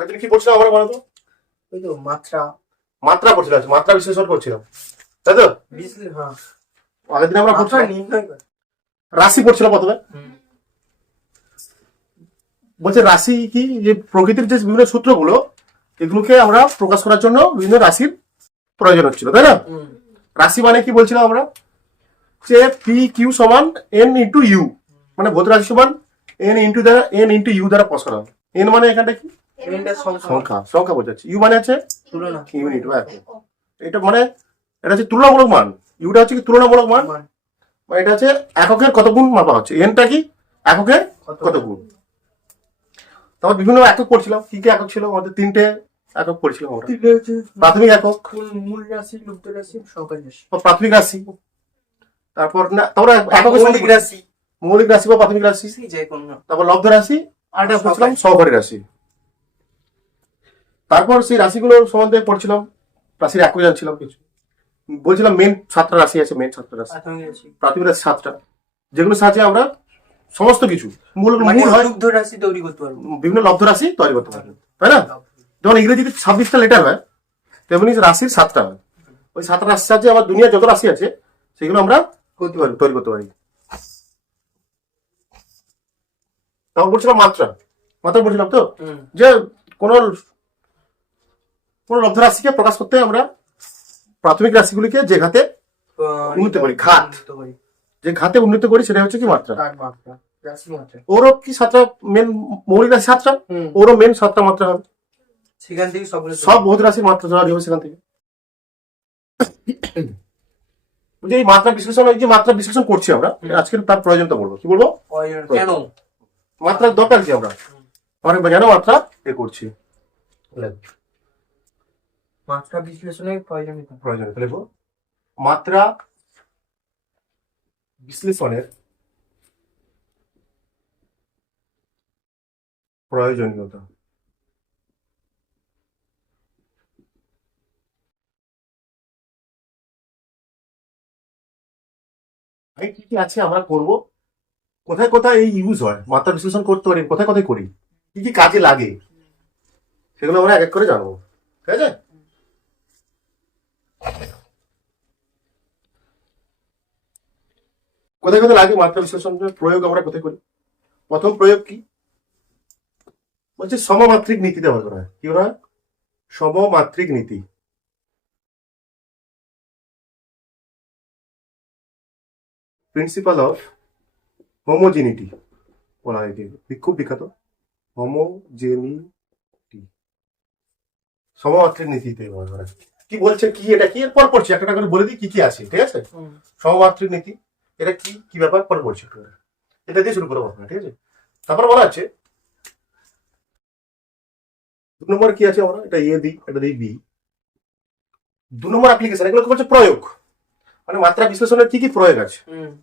আগের দিন কি পড়ছিলাম আমরা বলো তো? ওই তো মাত্রা মাত্রা পড়ছিলাম, মাত্রা বিশ্লেষণ করছিলাম, তাই তো? হ্যাঁ, আগের দিন আমরা মাত্রা পড়ছিলাম নির্ণয় করে। রাশি পড়ছিলাম প্রথমে। বলছে রাশি কি, যে প্রকৃতির যে বিভিন্ন সূত্রগুলো, এগুলোকে আমরা প্রকাশ করার জন্য বিভিন্ন রাশির প্রয়োজন হচ্ছিল, তাই না? রাশি মানে কি বলছিলাম আমরা, যে পি কিউ সমান এন ইন্টু ইউ, মানে ভৌত রাশি সমান এন ইন্টু ইউ দ্বারা প্রকাশ করা হয়। এন মানে এখানটা কি, সংখ্যা, সংখ্যা বোঝাচ্ছে। ইউ মানে আছে তুলনা, ইউনিট বা একক। এটা মানে এটা হচ্ছে তুলনামূলক মান, ইউটা হচ্ছে কি তুলনামূলক মান, এটা হচ্ছে এককের কত গুণ মাপা হচ্ছে, এনটা কি এককের কত গুণ। তারপর বিভিন্ন একক পড়ছিলাম, কি কি একক ছিল আমাদের, তিনটে একক পড়ছিলাম আমরা। প্রাথমিক একক, মূল রাশি, লুপ্ত রাশি, সহকারী রাশি। প্রাথমিক রাশি, তারপর না তারপর এককের মৌলিক রাশি, মৌলিক রাশি বা প্রাথমিক রাশি, যে কোনো। তারপর লব্ধ রাশি, আর এটা পড়ছিলাম সহকারী রাশি। তারপর সেই রাশিগুলোর সম্বন্ধে পড়ছিলাম, রাশির একক জানছিলাম কিছু, বলছিলাম মেন 7টা রাশি আছে, মেন 7টা রাশি, প্রাথমিক রাশি 7টা, যেগুলো সাহায্যে আমরা সমস্ত কিছু মূল হয় লব্ধ রাশি তৈরি করতে পারবো, বিভিন্ন লব্ধ রাশি তৈরি করতে পারবো, তাই না? যখন ইংরেজিতে 26টা লেটার হয়, তেমনি রাশির 7টা হয়। ওই 7টা রাশির সাহায্যে আমার দুনিয়া যত রাশি আছে সেগুলো আমরা তৈরি করতে পারি। তখন বলছিলাম মাত্রা, মাত্রা বলছিলাম তো, যে কোন লব্ধ রাশিকে প্রকাশ করতে আমরা প্রাথমিক রাশিগুলিকে যে ঘাতে উন্নত করি, ঘাত, যে ঘাতে উন্নত করি সেটা হচ্ছে কি মাত্রা। ওরও কি 7টা মেন মৌলিক রাশি 7টা, ওরও মেন 7টা মাত্রা হবে, সেখান থেকে সব বহুত রাশির মাত্রা ধরা হবে সেখান থেকে। যে এই মাত্রা বিশ্লেষণ, এই যে মাত্রা বিশ্লেষণ করছি আমরা আজকে, তার প্রয়োজনটা বলবো, কি বলবো, কেন মাত্রার দরকার কি, আমরা কেন মাত্রা এ করছি, মাত্রা বিশ্লেষণের প্রয়োজনীয়তা লিখবো। মাত্রা বিশ্লেষণের প্রয়োজনীয়তা। কি কি আছে আমরা করব, কোথায় কোথায় এই ইউজ হয়, মাত্রা বিশ্লেষণ করতে পারি, কোথায় কোথায় করি, কি কি কাজে লাগে, সেগুলো আমরা এক এক করে জানবো, ঠিক আছে? কোথায় কোথায় লাগে মাত্রা বিশ্লেষণের প্রয়োগ, আমরা কোথায় করি? প্রথম প্রয়োগ কি বলছে, সমমাত্রিক নীতি ব্যবহার করা হয়। কি করা হয়? সমমাত্রিক নীতি, প্রিন্সিপাল অফ হোমোজেনিটি বলা হয়, খুব বিখ্যাত হোমোজেনিটি, সমমাত্রিক নীতিতে ব্যবহার করা হয়। কি বলছে, কি এটা কি, এরপর পড়ছি একটা করে বলে দিই কি কি আছে, ঠিক আছে? সমমাত্রিক নীতি এটা কি, কি ব্যাপার পরে পড়ছি, এটা দিয়ে শুরু করবো, ঠিক আছে? তারপর বলা আছে 2 নম্বর কি আছে, আমরা এটা এ দিই, এটা দিই বি। 2 নম্বর অ্যাপ্লিকেশন, এগুলো বলছে প্রয়োগ, মানে মাত্রা বিশ্লেষণের কি কি প্রয়োগ আছে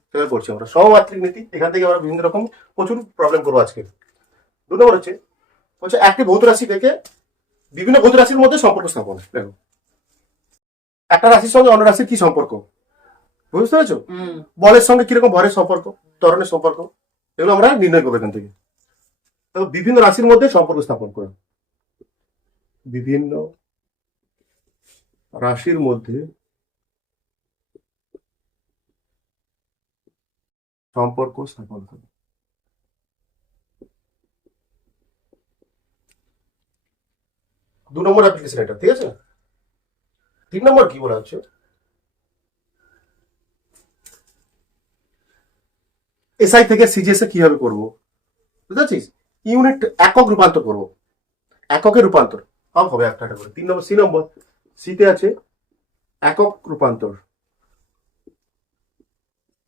সেটা করছি আমরা। সমমাত্রিক নীতি, এখান থেকে আমরা বিভিন্ন রকম প্রচুর প্রবলেম করবো আজকে। 2 নম্বর বলছে একটি ভৌত রাশি থেকে বিভিন্ন ভৌত রাশির মধ্যে সম্পর্ক স্থাপন। দেখো, একটা রাশির সঙ্গে অন্য রাশির কি সম্পর্ক, বুঝতে পেরেছো? বলের সঙ্গে কিরকম ভরের সম্পর্ক, ত্বরণের সম্পর্ক, এগুলো আমরা নির্ণয় করবো এখান থেকে। তো বিভিন্ন রাশির মধ্যে সম্পর্ক স্থাপন করে, বিভিন্ন রাশির মধ্যে সম্পর্ক স্থাপন করে। 2 নম্বর অ্যাপ্লিকেশন এটা, ঠিক আছে? 3 নম্বর কি বলা হচ্ছে, এসআই থেকে সিজিএস এ কিভাবে করবো, বুঝতে পারছিস? ইউনিট একক রূপান্তর করবো, এককের রূপান্তর হবে একটা একটা করে। 3 নম্বর, সি নম্বর, সিতে আছে একক রূপান্তর,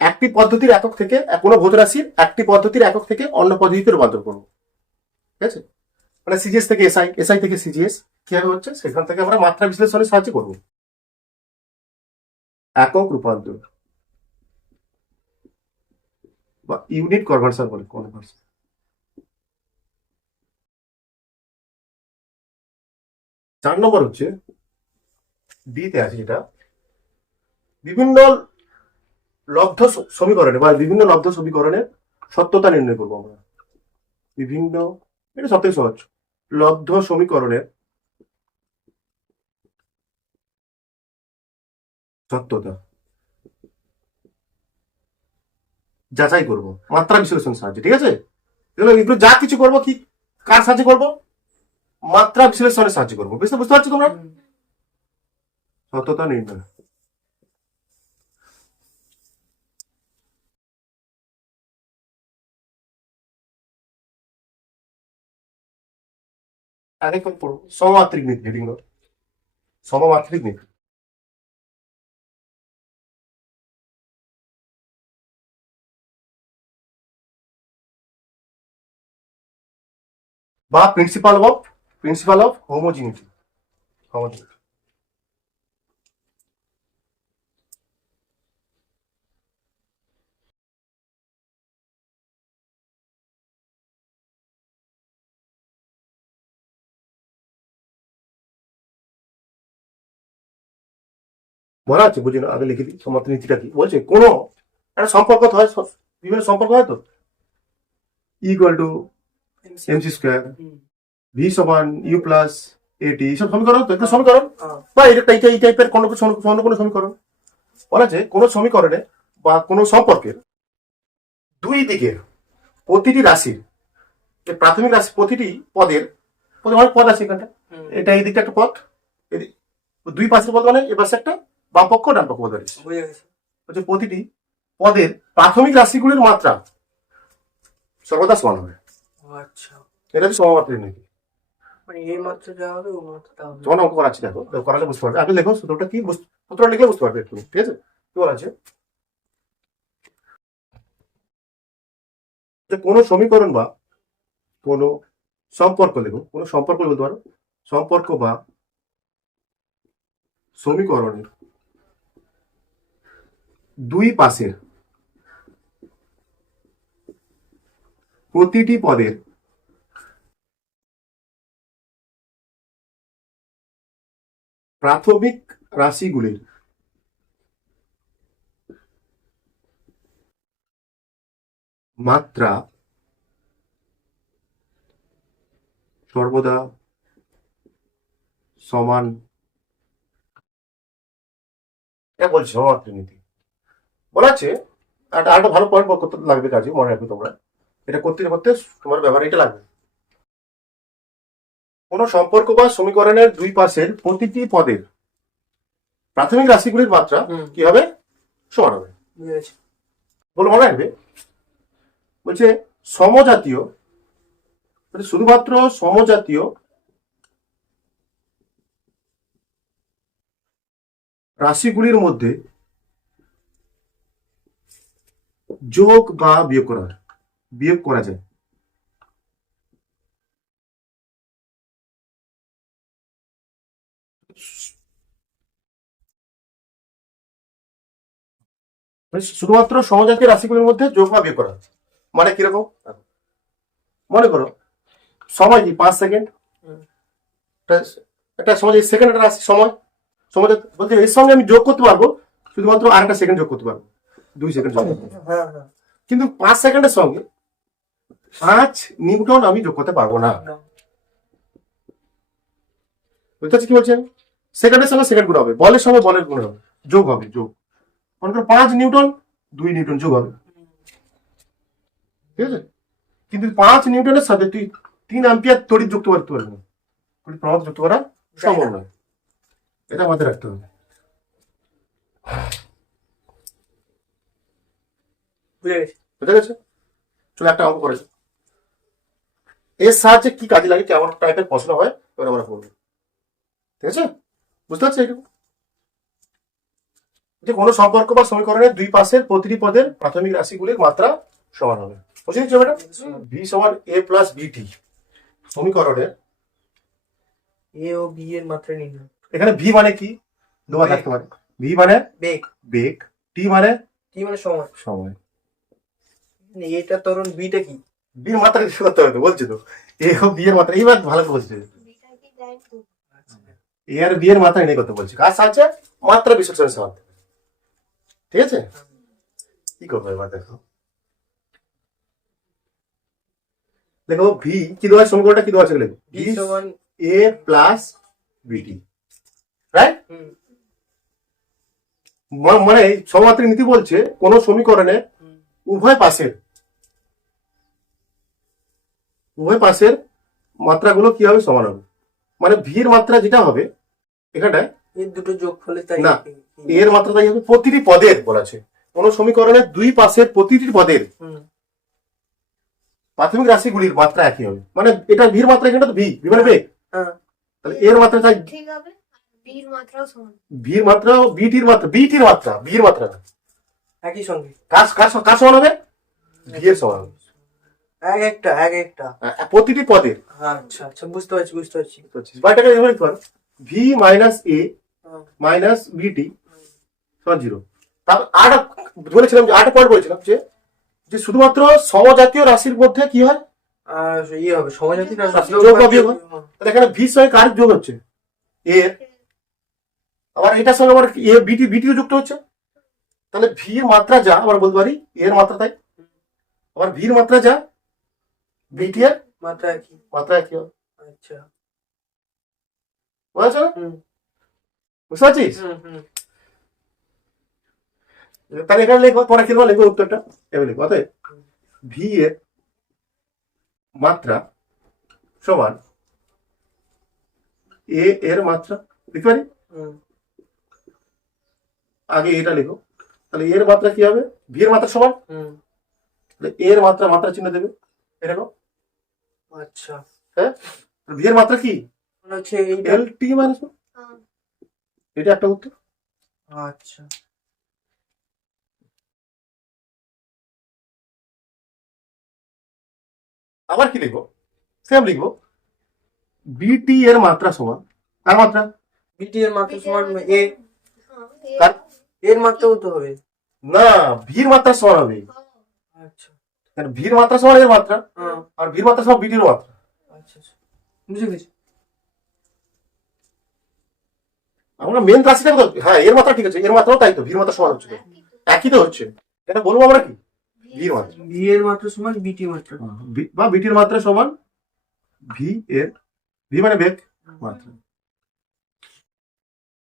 একটি পদ্ধতির একক থেকে, কোনো ভৌত রাশির একটি পদ্ধতির একক থেকে অন্য পদ্ধতিতে রূপান্তর করবো, ঠিক আছে? মানে সিজিএস থেকে এসআই, এসআই থেকে সিজিএস কিভাবে হচ্ছে, সেখান থেকে আমরা মাত্রা বিশ্লেষণের সাহায্যে করবো একক রূপান্তর বা ইউনিট কনভার্সন বলে, কনভার্সন। 4 নম্বর হচ্ছে ডিতে আছে, যেটা বিভিন্ন লব্ধ সমীকরণে বা বিভিন্ন লব্ধ সমীকরণের সত্যতা নির্ণয় করবো আমরা। বিভিন্ন, এটা সব থেকে সহজ, লব্ধ সমীকরণের সত্যতা যাচাই করব মাত্রা বিশ্লেষণ সাহায্যে। ঠিক আছে, এগুলো যা কিছু করব কি কার সাহায্যে করব? মাত্রা বিশ্লেষণের সাহায্যে করবো। বুঝতে পারছো তোমরা? সত্যতা নির্ণয়। আরেকবার পড়ো, সমমাত্রিক নীতি। হেডিং হলো সমমাত্রিক নীতি বা প্রিন্সিপাল অফ হোমোজিনিটি। হোমোজিনিটি বলা আছে, বুঝি না, আগে লিখে দিই। সমমাত্রিক নীতিটা কি বলছে? কোনো একটা সম্পর্ক তো হয়, বিভিন্ন সম্পর্ক হয় তো, equal to MC square, V সমান ইউ প্লাস এটি, সব সমীকরণ তো, একটা সমীকরণ বা এটা এই টাইপের কোনো কোনো সমীকরণ। বলা আছে কোনো সমীকরণে বা কোনো সম্পর্কের দুই দিকের প্রতিটি রাশির যে প্রাথমিক রাশি, প্রতিটি পদের অনেক পদ আছে এখানটা, এটা এই দিকটা একটা পদ, দুই পাশের পদ মানে এ পাশে একটা, বাম পক্ষ ডান পক্ষ পদ আছে। হচ্ছে প্রতিটি পদের প্রাথমিক রাশিগুলির মাত্রা সর্বদা সমান হবে। আচ্ছা, এটা হচ্ছে সমমাত্রিক নীতি। মানে এই মাত্রা যা হবে ও মাত্রা হবে। যখন অঙ্ক করাচ্ছি দেখো, করালে বুঝতে পারবে। আগে লেখো সূত্রটা কি, সূত্রটা লিখলে বুঝতে পারবে একটু। ঠিক আছে, কি বলা আছে? যে কোনো সমীকরণ বা কোনো সম্পর্ক, লেখো কোনো সম্পর্ক বলতে পারো, সম্পর্ক বা সমীকরণের দুই পাশের প্রতিটি পদের প্রাথমিক রাশিগুলির মাত্রা সর্বদা সমান। এটা বলছি সমমাত্রিক নীতি। বলা আছে একটা ভালো পয়েন্ট করতে লাগবে কাজে, মনে রাখবে তোমরা, এটা করতে করতে তোমার ব্যবহার এটা লাগবে। কোন সম্পর্ক বা সমীকরণের দুই পাশের প্রতিটি পদের প্রাথমিক রাশিগুলির মাত্রা কি হবে? সমান হবে। বলে মনে রাখবে, বলছে সমজাতীয়, শুধুমাত্র সমজাতীয় রাশিগুলির মধ্যে যোগ বা বিয়োগ করা যায়। শুধুমাত্র সমজাতীয় রাশিগুলির মধ্যে যোগ বা বিয়োগ করা, মানে কিরকম? মনে করো সময় কি 5 সেকেন্ড, একটা সময় সেকেন্ড একটা রাশি সময় বলতে এর সঙ্গে আমি যোগ করতে পারবো শুধুমাত্র আর একটা সেকেন্ড যোগ করতে পারবো, 2 সেকেন্ড যোগ করতে পারবো। কিন্তু 5 সেকেন্ডের সঙ্গে 5 নিউটন আমি যোগ করতে পারবো না। বুঝতে পারছি কি বলছেন? সেকেন্ডের সঙ্গে সেকেন্ড গুণ হবে, বলের সঙ্গে বলের গুণ হবে, যোগ হবে, যোগ। মনে করো 5 নিউটন 2 নিউটন যোগ হবে, ঠিক আছে? কিন্তু 5 নিউটনের সাথে তুই 3 অ্যাম্পিয়ার তড়িৎ যুক্ত করতে পারবি না, তড়িৎ প্রবাহ যুক্ত করা সম্ভব নয়। এটা মাথায় রাখতে হবে। বুঝে গেছে? চলো একটা অঙ্ক করেছি, এর সাহায্যে কি কাজে লাগে, কেমন টাইপের প্রশ্ন হয় এবার আমরা করবো। ঠিক আছে, বুঝতে পারছি? এইটুকু যে কোনো সম্পর্ক বা সমীকরণের দুই পাশের প্রতিটি পদের প্রাথমিক রাশিগুলির মাত্রা সমান হবে। বুঝে নিচ্ছ ম্যাডাম? ভি সমান এ প্লাস বিটি সমীকরণের এ ও বি এর মাত্রা নির্ণয়। এখানে ভি মানে কি দেওয়া থাকতে পারে, ভি মানে বেগ, টি মানে সময়। এটা তরুণ বিটা কি? বি এর মাত্রা কিছু করতে হবে, বলছি তো এ ও বি এর মাত্রা, এইবার ভালো করে বলছে, এ আর বি এর মাত্রা নিয়ে করতে বলছি, কার সাহায্যে? মাত্রা বিশ্লেষণের সাহায্যে। ঠিক আছে, কি করবো এবার দেখো, দেখো ভি কি দেওয়া আছে, সমীকরণটা কি দেওয়া আছে লিখো, ভি সমান এ প্লাস বিটি, রাইট? হুম মানে সমমাত্রিক নীতি বলছে কোন সমীকরণে হুম উভয় পাশের মাত্রাগুলো কি হবে, সমান হবে। মানে ভির মাত্রা যেটা হবে এখানটায়, এই দুটো যোগ ফলে তাই না, এর মাত্রা তাই হবে প্রতিটি পদের বলা আছে। কোন সমীকরণের দুই পাশের প্রতিটি পদের হুম প্রাথমিক রাশিগুলির মাত্রা একই হবে। মানে এটা ভির মাত্রা, এখানটা তো ভি মানে বেগ, হ্যাঁ তাহলে এর মাত্রা তাই ঠিক হবে, বির মাত্রাও সমান। ভির মাত্রা ও বিটির মাত্রা ভির মাত্রা না। একই সঙ্গে কার সমান হবে, ভি এর সমান হবে এক একটা প্রতিটি পদের। আচ্ছা আচ্ছা বুঝতে পারছি বাটাকে এভাবে লিখতে পারো, ভি মাইনাস এ হ্যাঁ, মাইনাস বিটি সমান 0। তারপর বলেছিলাম যে 8 পয়েন্ট বলেছিলাম যে যে শুধুমাত্র সমজাতীয় রাশির মধ্যে কি হয়, আর ইয়ে হবে সমাজজাতি না যোগ বা বিয়োগ হয়। তাহলে এখানে ভির সঙ্গে কার যোগ হচ্ছে, এর, আবার এটার সঙ্গে আবার এ বিটিও যুক্ত হচ্ছে। তাহলে ভির মাত্রা যা আমরা বলতে পারি এর মাত্রা তাই, আবার ভির মাত্রা যা বিটি এর মাত্রা একই মাত্রা একই হবে। আচ্ছা বুঝতে না, হুম বুঝতে পারছিস? হুম তাহলে এখানে লিখবো, পরে কি লিখবো উত্তরটা এভাবে লিখবো, অতএব ভি এর মাত্রা সমান এ এর মাত্রা, লিখতে পারি হুম আগে এটা লিখো। তাহলে এর মাত্রা কি হবে, ভি এর মাত্রা সমান, হুম তাহলে এর মাত্রা চিহ্ন দেবে এরকম, আচ্ছা হ্যাঁ। ভি এর মাত্রা কি, মানে হচ্ছে এইটা এল টি মাইনাস, হ্যাঁ, এটা একটা উত্তর। আচ্ছা আবার কি লিখবো, সেম লিখবো, বিটি এর মাত্রা সমান কার মাত্রা, বিটি এর মাত্রা বিটের সমান মাত্রা- এ হ্যাঁ, কার, এর মাত্রাও তো হবে না ভির মাত্রা সমান হবে, আচ্ছা কারণ ভির মাত্রা সমান এর মাত্রা, হ্যাঁ আর ভির মাত্রা সমান বিটির মাত্রা। আচ্ছা আচ্ছা বুঝে গেছি আমরা মেন রাশিটা তো, হ্যাঁ এর মাত্রা ঠিক আছে, এর মাত্রাও তাই তো, ভির মাত্রা সমান হচ্ছে তো। একই তো হচ্ছে, এটা বলবো আমরা কি, ভির মাত্রা ভি এর মাত্রা সমান বিটি মাত্রা বা বিটির মাত্রা সমান ভি এর, ভি মানে বেগ মাত্রা।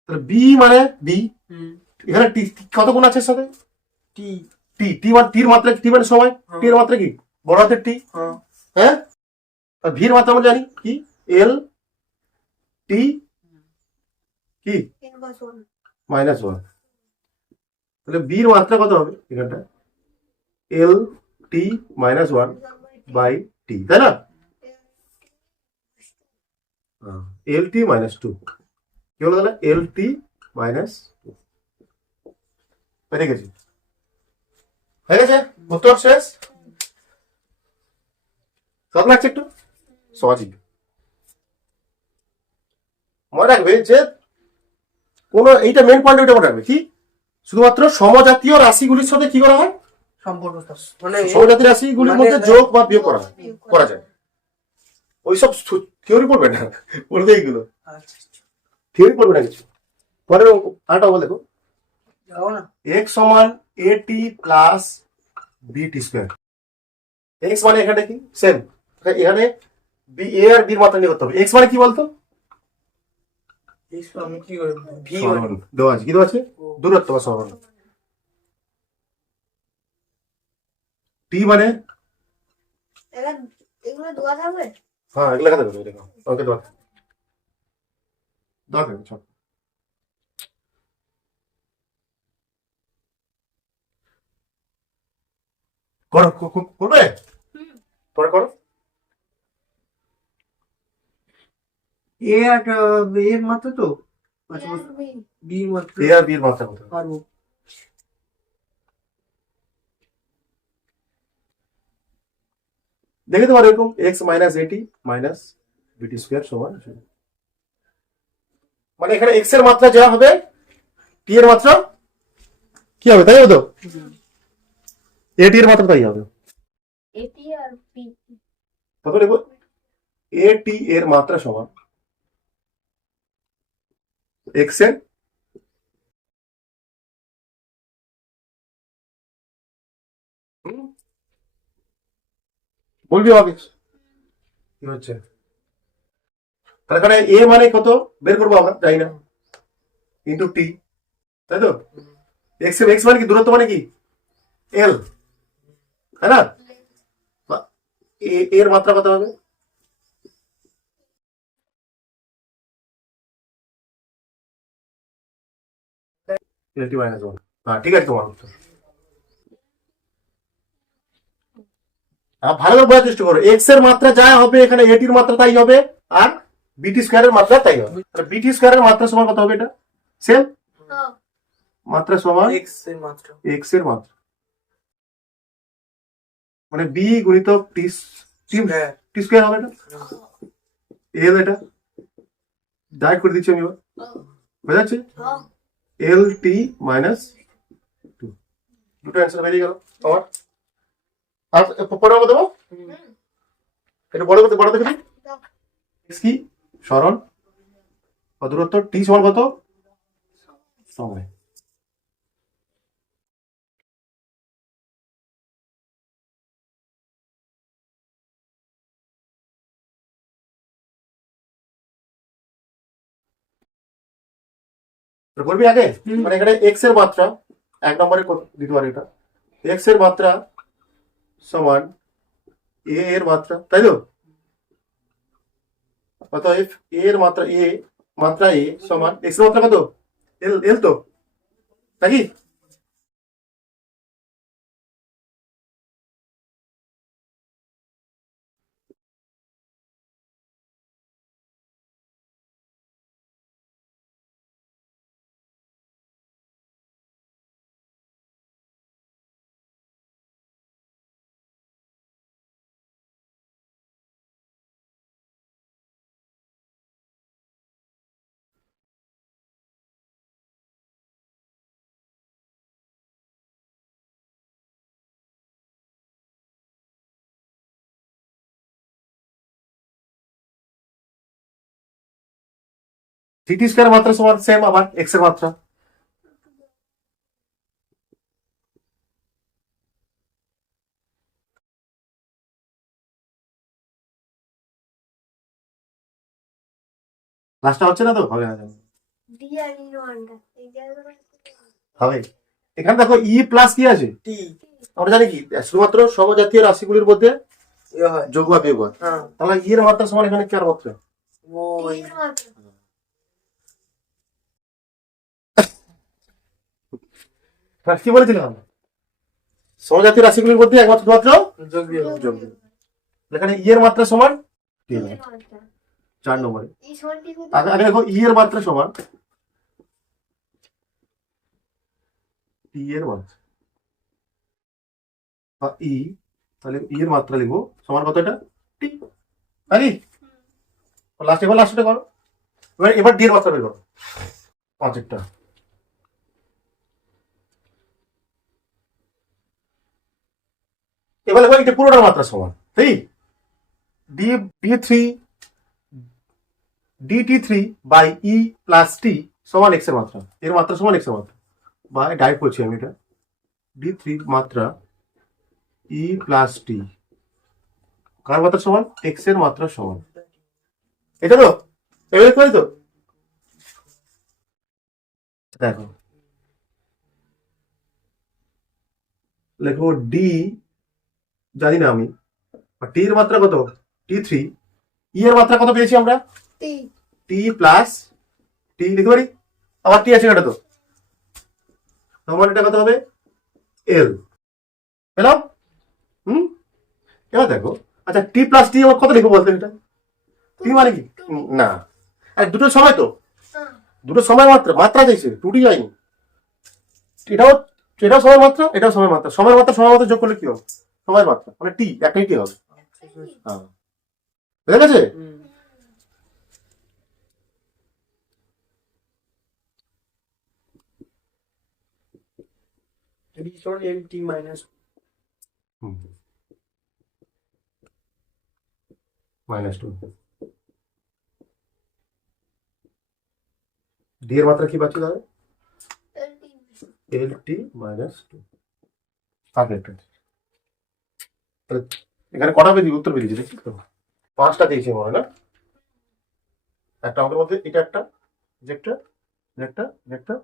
তাহলে বি মানে বি, হুম এখানে টি কত গুণ আছে এর সাথে, টি টি টি মানে টির মাত্রা, টি মানে সময়, টি এর মাত্রা কি বড় হাতের টি, হ্যাঁ হ্যাঁ। আর ভির মাত্রা আমরা জানি কি, এল টি কি ইনভার্স ওয়ান। -1। তাহলে বির মাত্রা কত হবে এখানটা, এল টি -1 বাই টি, তাই না, এল টি -2 কি হলো, তাহলে এল টি -2 পেরে গেছি, হয়ে গেছে উত্তর শেষ। সহজ লাগছে একটু, সহজই। মনে রাখবে যে কোন এইটা মেন পয়েন্ট, ওইটা মনে রাখবে কি, শুধুমাত্র সমজাতীয় রাশিগুলির সাথে কি করা হয়, সম্পর্ক মানে সমজাতীয় রাশিগুলির মানে- মধ্যে যোগ বা বিয়োগ করা যায়। ওইসব থিওরি পড়বে না, পড়বে এইগুলো, আচ্ছা থিওরি পড়বে না কিছু। পরে আরেকটা বল দেখো, যাও না এক্স সমান এ টি প্লাস বিটি স্কোয়ার। এক্স মানে এখানে কি সেম, এখানে বি এ আর বির মাত্রা নিয়ে করতে হবে। এক্স মানে কি বলতো, এই আমি কি করে ভি সরণ দেওয়া আছে, কি দেওয়া আছে, দূরত্ব বা সরণ। টি মানে, এগুলো দেওয়া থাকবে। হ্যাঁ এগুলো লেখা থাকবে, দেখো ওকে দেওয়া থাকবে, চল করো, করবে পরে করো। এ আর এর মাত্রা তো আচ্ছা আর বি। বি এর মাত্রা এ আর বির মাত্রা কত, পারবো দেখে তো পারো এরকম, এক্স মাইনাস এটি মাইনাস বিটি স্কোয়ার সমান 0। মানে এখানে এক্স এর মাত্রা যা হবে টি এর মাত্রা কি হবে, তাই হবে তো, এটি এর মাত্রা তাই হবে। এটি আর বি। কত লিখবো, এ টি এর মাত্রা সমান এক্স এর বলবি হবে কি হচ্ছে তাহলে এখানে এ মানে কত বের করবো আমরা জানি না ইন্টু টি, তাই তো? এক্স মানে কি দূরত্ব মানে কি এল, তাই না? বা এর মাত্রা কত হবে? T minus one. হ্যাঁ ঠিক আছে তোমার উত্তর। ভালো করে বোঝার চেষ্টা করো, এক্স এর মাত্রা যা হবে এখানে এটির মাত্রা তাই হবে, আর বিটি স্কোয়ারের মাত্রা তাই হবে। বিটি স্কোয়ারের মাত্রা সমান কত হবে? এটা সেম হ্যাঁ মাত্রা সমান এক্স এর মাত্রা। এক্স এর মাত্রা, মানে বি গুণিতক টি স্কয়ার। টি স্কোয়ার হবে এটা, এল এটা ডাইরেক্ট করে দিচ্ছি আমি এবার, বোঝা যাচ্ছে? হ্যাঁ এল টি মাইনাস টু, দুটো অ্যান্সার বেরিয়ে গেল আমার। আর পরে হবে দেবো, এটা বড় করতে বড় দেখে দিই। এক্স কি সরণ, দূরত্ব টি সমান কত সময়। করবি আগে, মানে এখানে এক্স এর মাত্রা এক নম্বরে দিতে পারি, এটা এক্স এর মাত্রা সমান এ এর মাত্রা, তাই তো? অতএব এ এর মাত্রা এ সমান এক্স এর মাত্রা কত এল, এল তো নাকি? টি স্কোয়ার মাত্রা সমান সেম আবার এক্স এর মাত্রা, লাস্টটা হচ্ছে না তো, হবে না ডি আর ই ওয়ানটা এই জায়গাটা হবে। এখানে দেখো ই প্লাস কি আছে, টি আমরা জানি কি শুধুমাত্র সমজাতীয় রাশিগুলির মধ্যে এ হয়। যোগ বা বিয়োগ হয়, হ্যাঁ তাহলে ই এর মাত্রা সমান এখানে কি আর মাত্রা? ওই এর মাত্রা কি বলেছিলাম, সমজাতীয় রাশিগুলির মধ্যে একমাত্র শুধুমাত্র যোগ বিয়োগ। যোগ বিয়োগ। এখানে ই এর মাত্রা সমান ই এর মাত্রা 4 নম্বরে। ই সমান কি কত? আগে আগে দেখো ই এর মাত্রা সমান টি এর মাত্রা বা ই, তাহলে ই এর মাত্রা লিখবো সমান কত, এটা টি নাকি? লাস্টটা করো, এবার ডি এর মাত্রা বের করো পাঁচেরটা। এবার লিখবো এটা পুরোটার মাত্রা সমান, তাই D D three DT three by E plus T সমান এক্স এর মাত্রা, এর মাত্রা সমান এক্স এর মাত্রা, বা ডাইরেক্ট করছি আমি এটা ডি থ্রি মাত্রা ই প্লাস টি কার মাত্রা সমান এক্স এর মাত্রা সমান, এটা তো এবার করে তো দেখো লেখো ডি জানি না আমি, টি এর মাত্রা কত টি থ্রি, ই এর মাত্রা কত পেয়েছি আমরা টি টি প্লাস টি লিখতে পারি, আবার টি আছে এটা তো, সমান এটা কত হবে এল, পেলাম? হুম, এবার দেখো আচ্ছা টি প্লাস টি আমার কত লিখবো বলতে, এটা টি মানে কি না, আর দুটো সময় তো, হ্যাঁ দুটো সময় মাত্রা মাত্রা চাইছে, টুটি যায়নি, এটাও এটাও সময় মাত্রা এটাও সময় মাত্রা, সময় মাত্রা যোগ করলে কি হবে সময় মাত্রা, মানে টি একটাই টি হবে। হ্যাঁ বুঝা গেছে? ডি সমান এল T minus minus two, D এর মাত্রা কি পাচ্ছি তাহলে এল টি এল টি মাইনাস টু, পারফেক্ট। এখানে কটা বেরিয়ে উত্তর বেরিয়েছে দেখছি তো, 5টা দিয়েছি মনে হয় না? একটা অঙ্কের মধ্যে এটা একটা, যে একটা, যে একটা, যে একটা।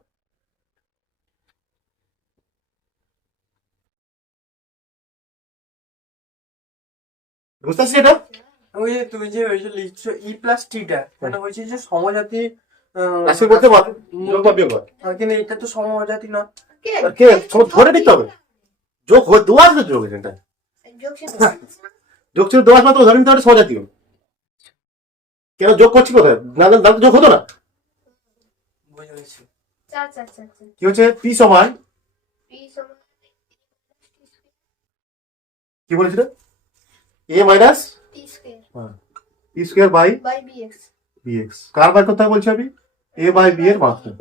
বুঝতে পারছি এটা? ওই যে তুমি যে ওই যে লিখছো ই প্লাস টিটা মানে হয়েছে যে সমজাতি রাশির মধ্যে যোগ বা বিয়োগ হয়। কিন্তু এটা তো সমজাতি না। আর কে ধরে নিতে হবে, যোগ দেওয়া আসবে, যোগ এটা যোগ ছিল যোগ ছিল দেওয়া আসবে, তো ধরে নিতে হবে সমজাতীয়। কেন যোগ করছি কোথায়? না না, যোগ হতো না। বুঝে গেছি। 4 4 4 4 কি হচ্ছে পি সমান, p সমান কি বলেছিল, A minus t square P square by by bx BX. কার বার করতে হবে বলছি আমি? এ বাই বি এর মাত্রা।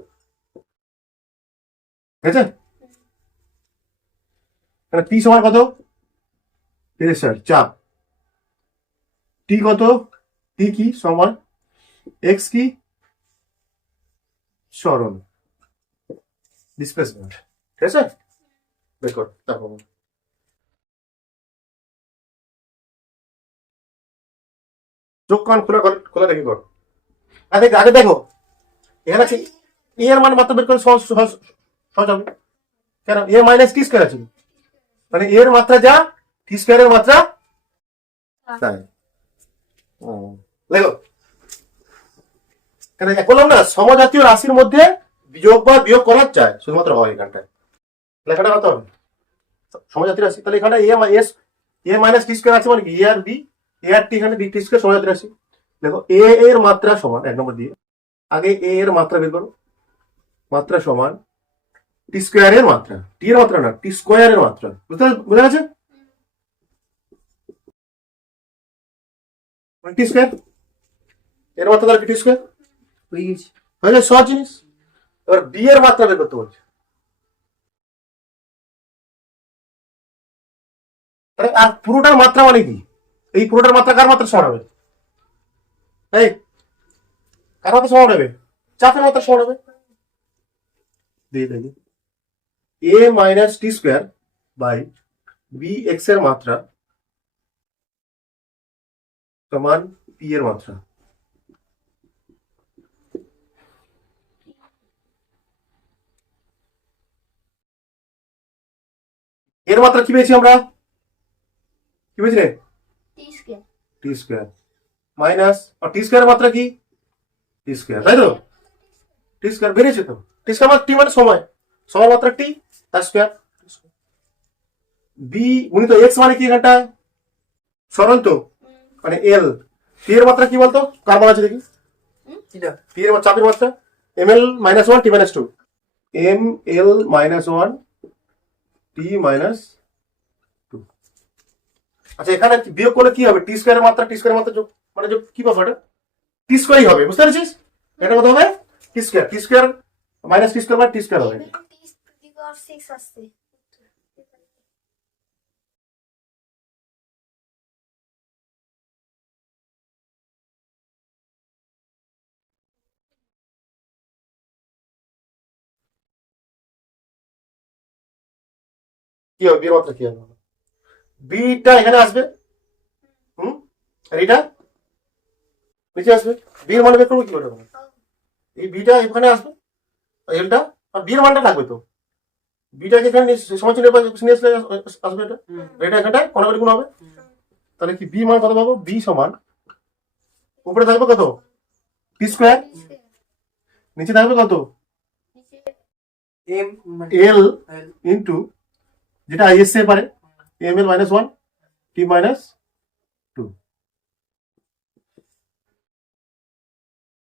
ঠিক আছে, তাহলে পি সমান কত? প্রেসার, চাপ। টি কত? টি কি সমান এক্স কি, সরণ, ডিসপ্লেসমেন্ট। ঠিক আছে, বের কর তারপর। চোখ কান খোলা খোলা দেখি কর। আগে আগে দেখো, এখানে আছে এ এর মান মাত্রা বের করে সহজ সহজ সহজ হবে। কেন? এ মাইনাস টি স্কোয়ার আছে, মানে এর মাত্রা যা টি স্কোয়ারের মাত্রা তাই। দেখো, কেন বললাম না, সমজাতীয় রাশির মধ্যে বিয়োগ বা বিয়োগ করা যায়, শুধুমাত্র হয় এখানটায়। লেখাটা কত হবে? সমজাতীয় রাশি, তাহলে এখানে এ মাইনাস টি স্কোয়ার আছে, মানে কি এ আর বি, এ আর টি, এখানে বি টি স্কোয়ার সমজাতীয় রাশি। দেখো এ এর মাত্রা সমান, 1 নম্বর দিয়ে আগে এ এর মাত্রা বের করো। মাত্রা সমান টি স্কোয়ারের মাত্রা, টি এর মাত্রা না, টি স্কোয়ারের মাত্রা। বুঝা গেছে? টি স্কোয়ার এর মাত্রা তাহলে টি স্কোয়ার হয়ে গেছি। হয়ে যায়, সহজ জিনিস। এবার বি এর মাত্রা বের করতে বলছে। আর পুরোটার মাত্রা মানে কি? এই পুরোটার মাত্রা কার মাত্রা সমান হবে? এই কার মাত্রা সমান হবে? চাপের মাত্রা সমান হবে। দিয়ে দেখি, A minus T square by B X এর মাত্রা সমান পি এর মাত্রা। এর মাত্রা কি পেয়েছি আমরা? কি পেয়েছি রে? t স্কয়ার টি স্কোয়ার মাইনাস, আর টি স্কোয়ারের মাত্রা কি? টি স্কোয়ার, তাই তো? টি স্কোয়ার বেরিয়েছে তো। টি স্কোয়ার মানে টি মানে সময়, সময় মাত্রা টি, তার স্কোয়ার। বি গুণিত এক্স মানে কি এখানটা? সরণ তো, মানে এল। পি এর মাত্রা কি বলতো? কার মান আছে দেখি? কিটা পি এর চাপের মাত্রা M L minus 1 T minus 2, M L minus 1 T minus 2। আচ্ছা, এখানে বিয়োগ করলে কি হবে? টি স্কোয়ারের মাত্রা টি স্কোয়ারের মাত্রা যোগ, মানে যোগ কি পাবো? এটা টি স্কোয়ারই হবে, বুঝতে পেরেছিস? এটা কত হবে? টি স্কোয়ার মাইনাস টি স্কোয়ার মানে টি স্কোয়ার হবে। t টু দি পাওয়ার 6 আসছে। কি হবে? বিয়ের মাত্রা কি হবে? বিটা এখানে আসবে, হুম, আর এটা নিচে আসবে। বিয়ের মানে বের করবো কি করে? এই বিটা এখানে আসবে, আর এলটা, আর বিয়ের মানটা লাগবে তো। বিটাকে এখানে সময় চিহ্ন নিয়ে আসলে আসবে এটা, এটা এখানটা কোনাকুনি গুণ হবে। তাহলে কি বি মান কত পাবো? বি সমান উপরে থাকবে কত? টি স্কোয়ার, t স্কয়ার নিচে থাকবে কত? নিচে এম এল ইন্টু, যেটা আই এসে পারে, M L minus 1 T minus 2।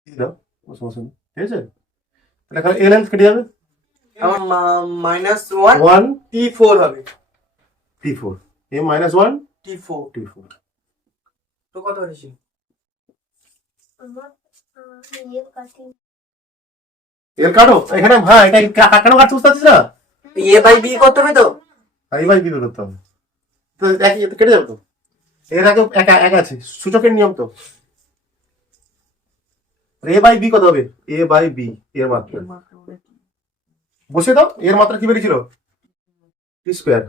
দাও, সমস্যা নেই, ঠিক আছে? তাহলে এখানে এল এল কেটে যাবে, আমার -1 1 T4 হবে। টি 4, এম মাইনাস 1 T4 টি 4। তো কত হয়েছে? আমার ইয়ের কাছে এল কাটো এখানে, হ্যাঁ এটা কেন কাটতে বুঝতে পারছিস না? এ বাই বি করতে হবে তো। আর এই ভাই বিবেক করতে হবে তো, একই এতে কেটে যাবে তো। এর আগে এক আছে, সূচকের নিয়ম তো। এ বাই বি কত হবে? এ বাই বি এর মাত্রা বসে দাও। এর মাত্রা কি বেরিয়েছিল? টি স্কোয়ার।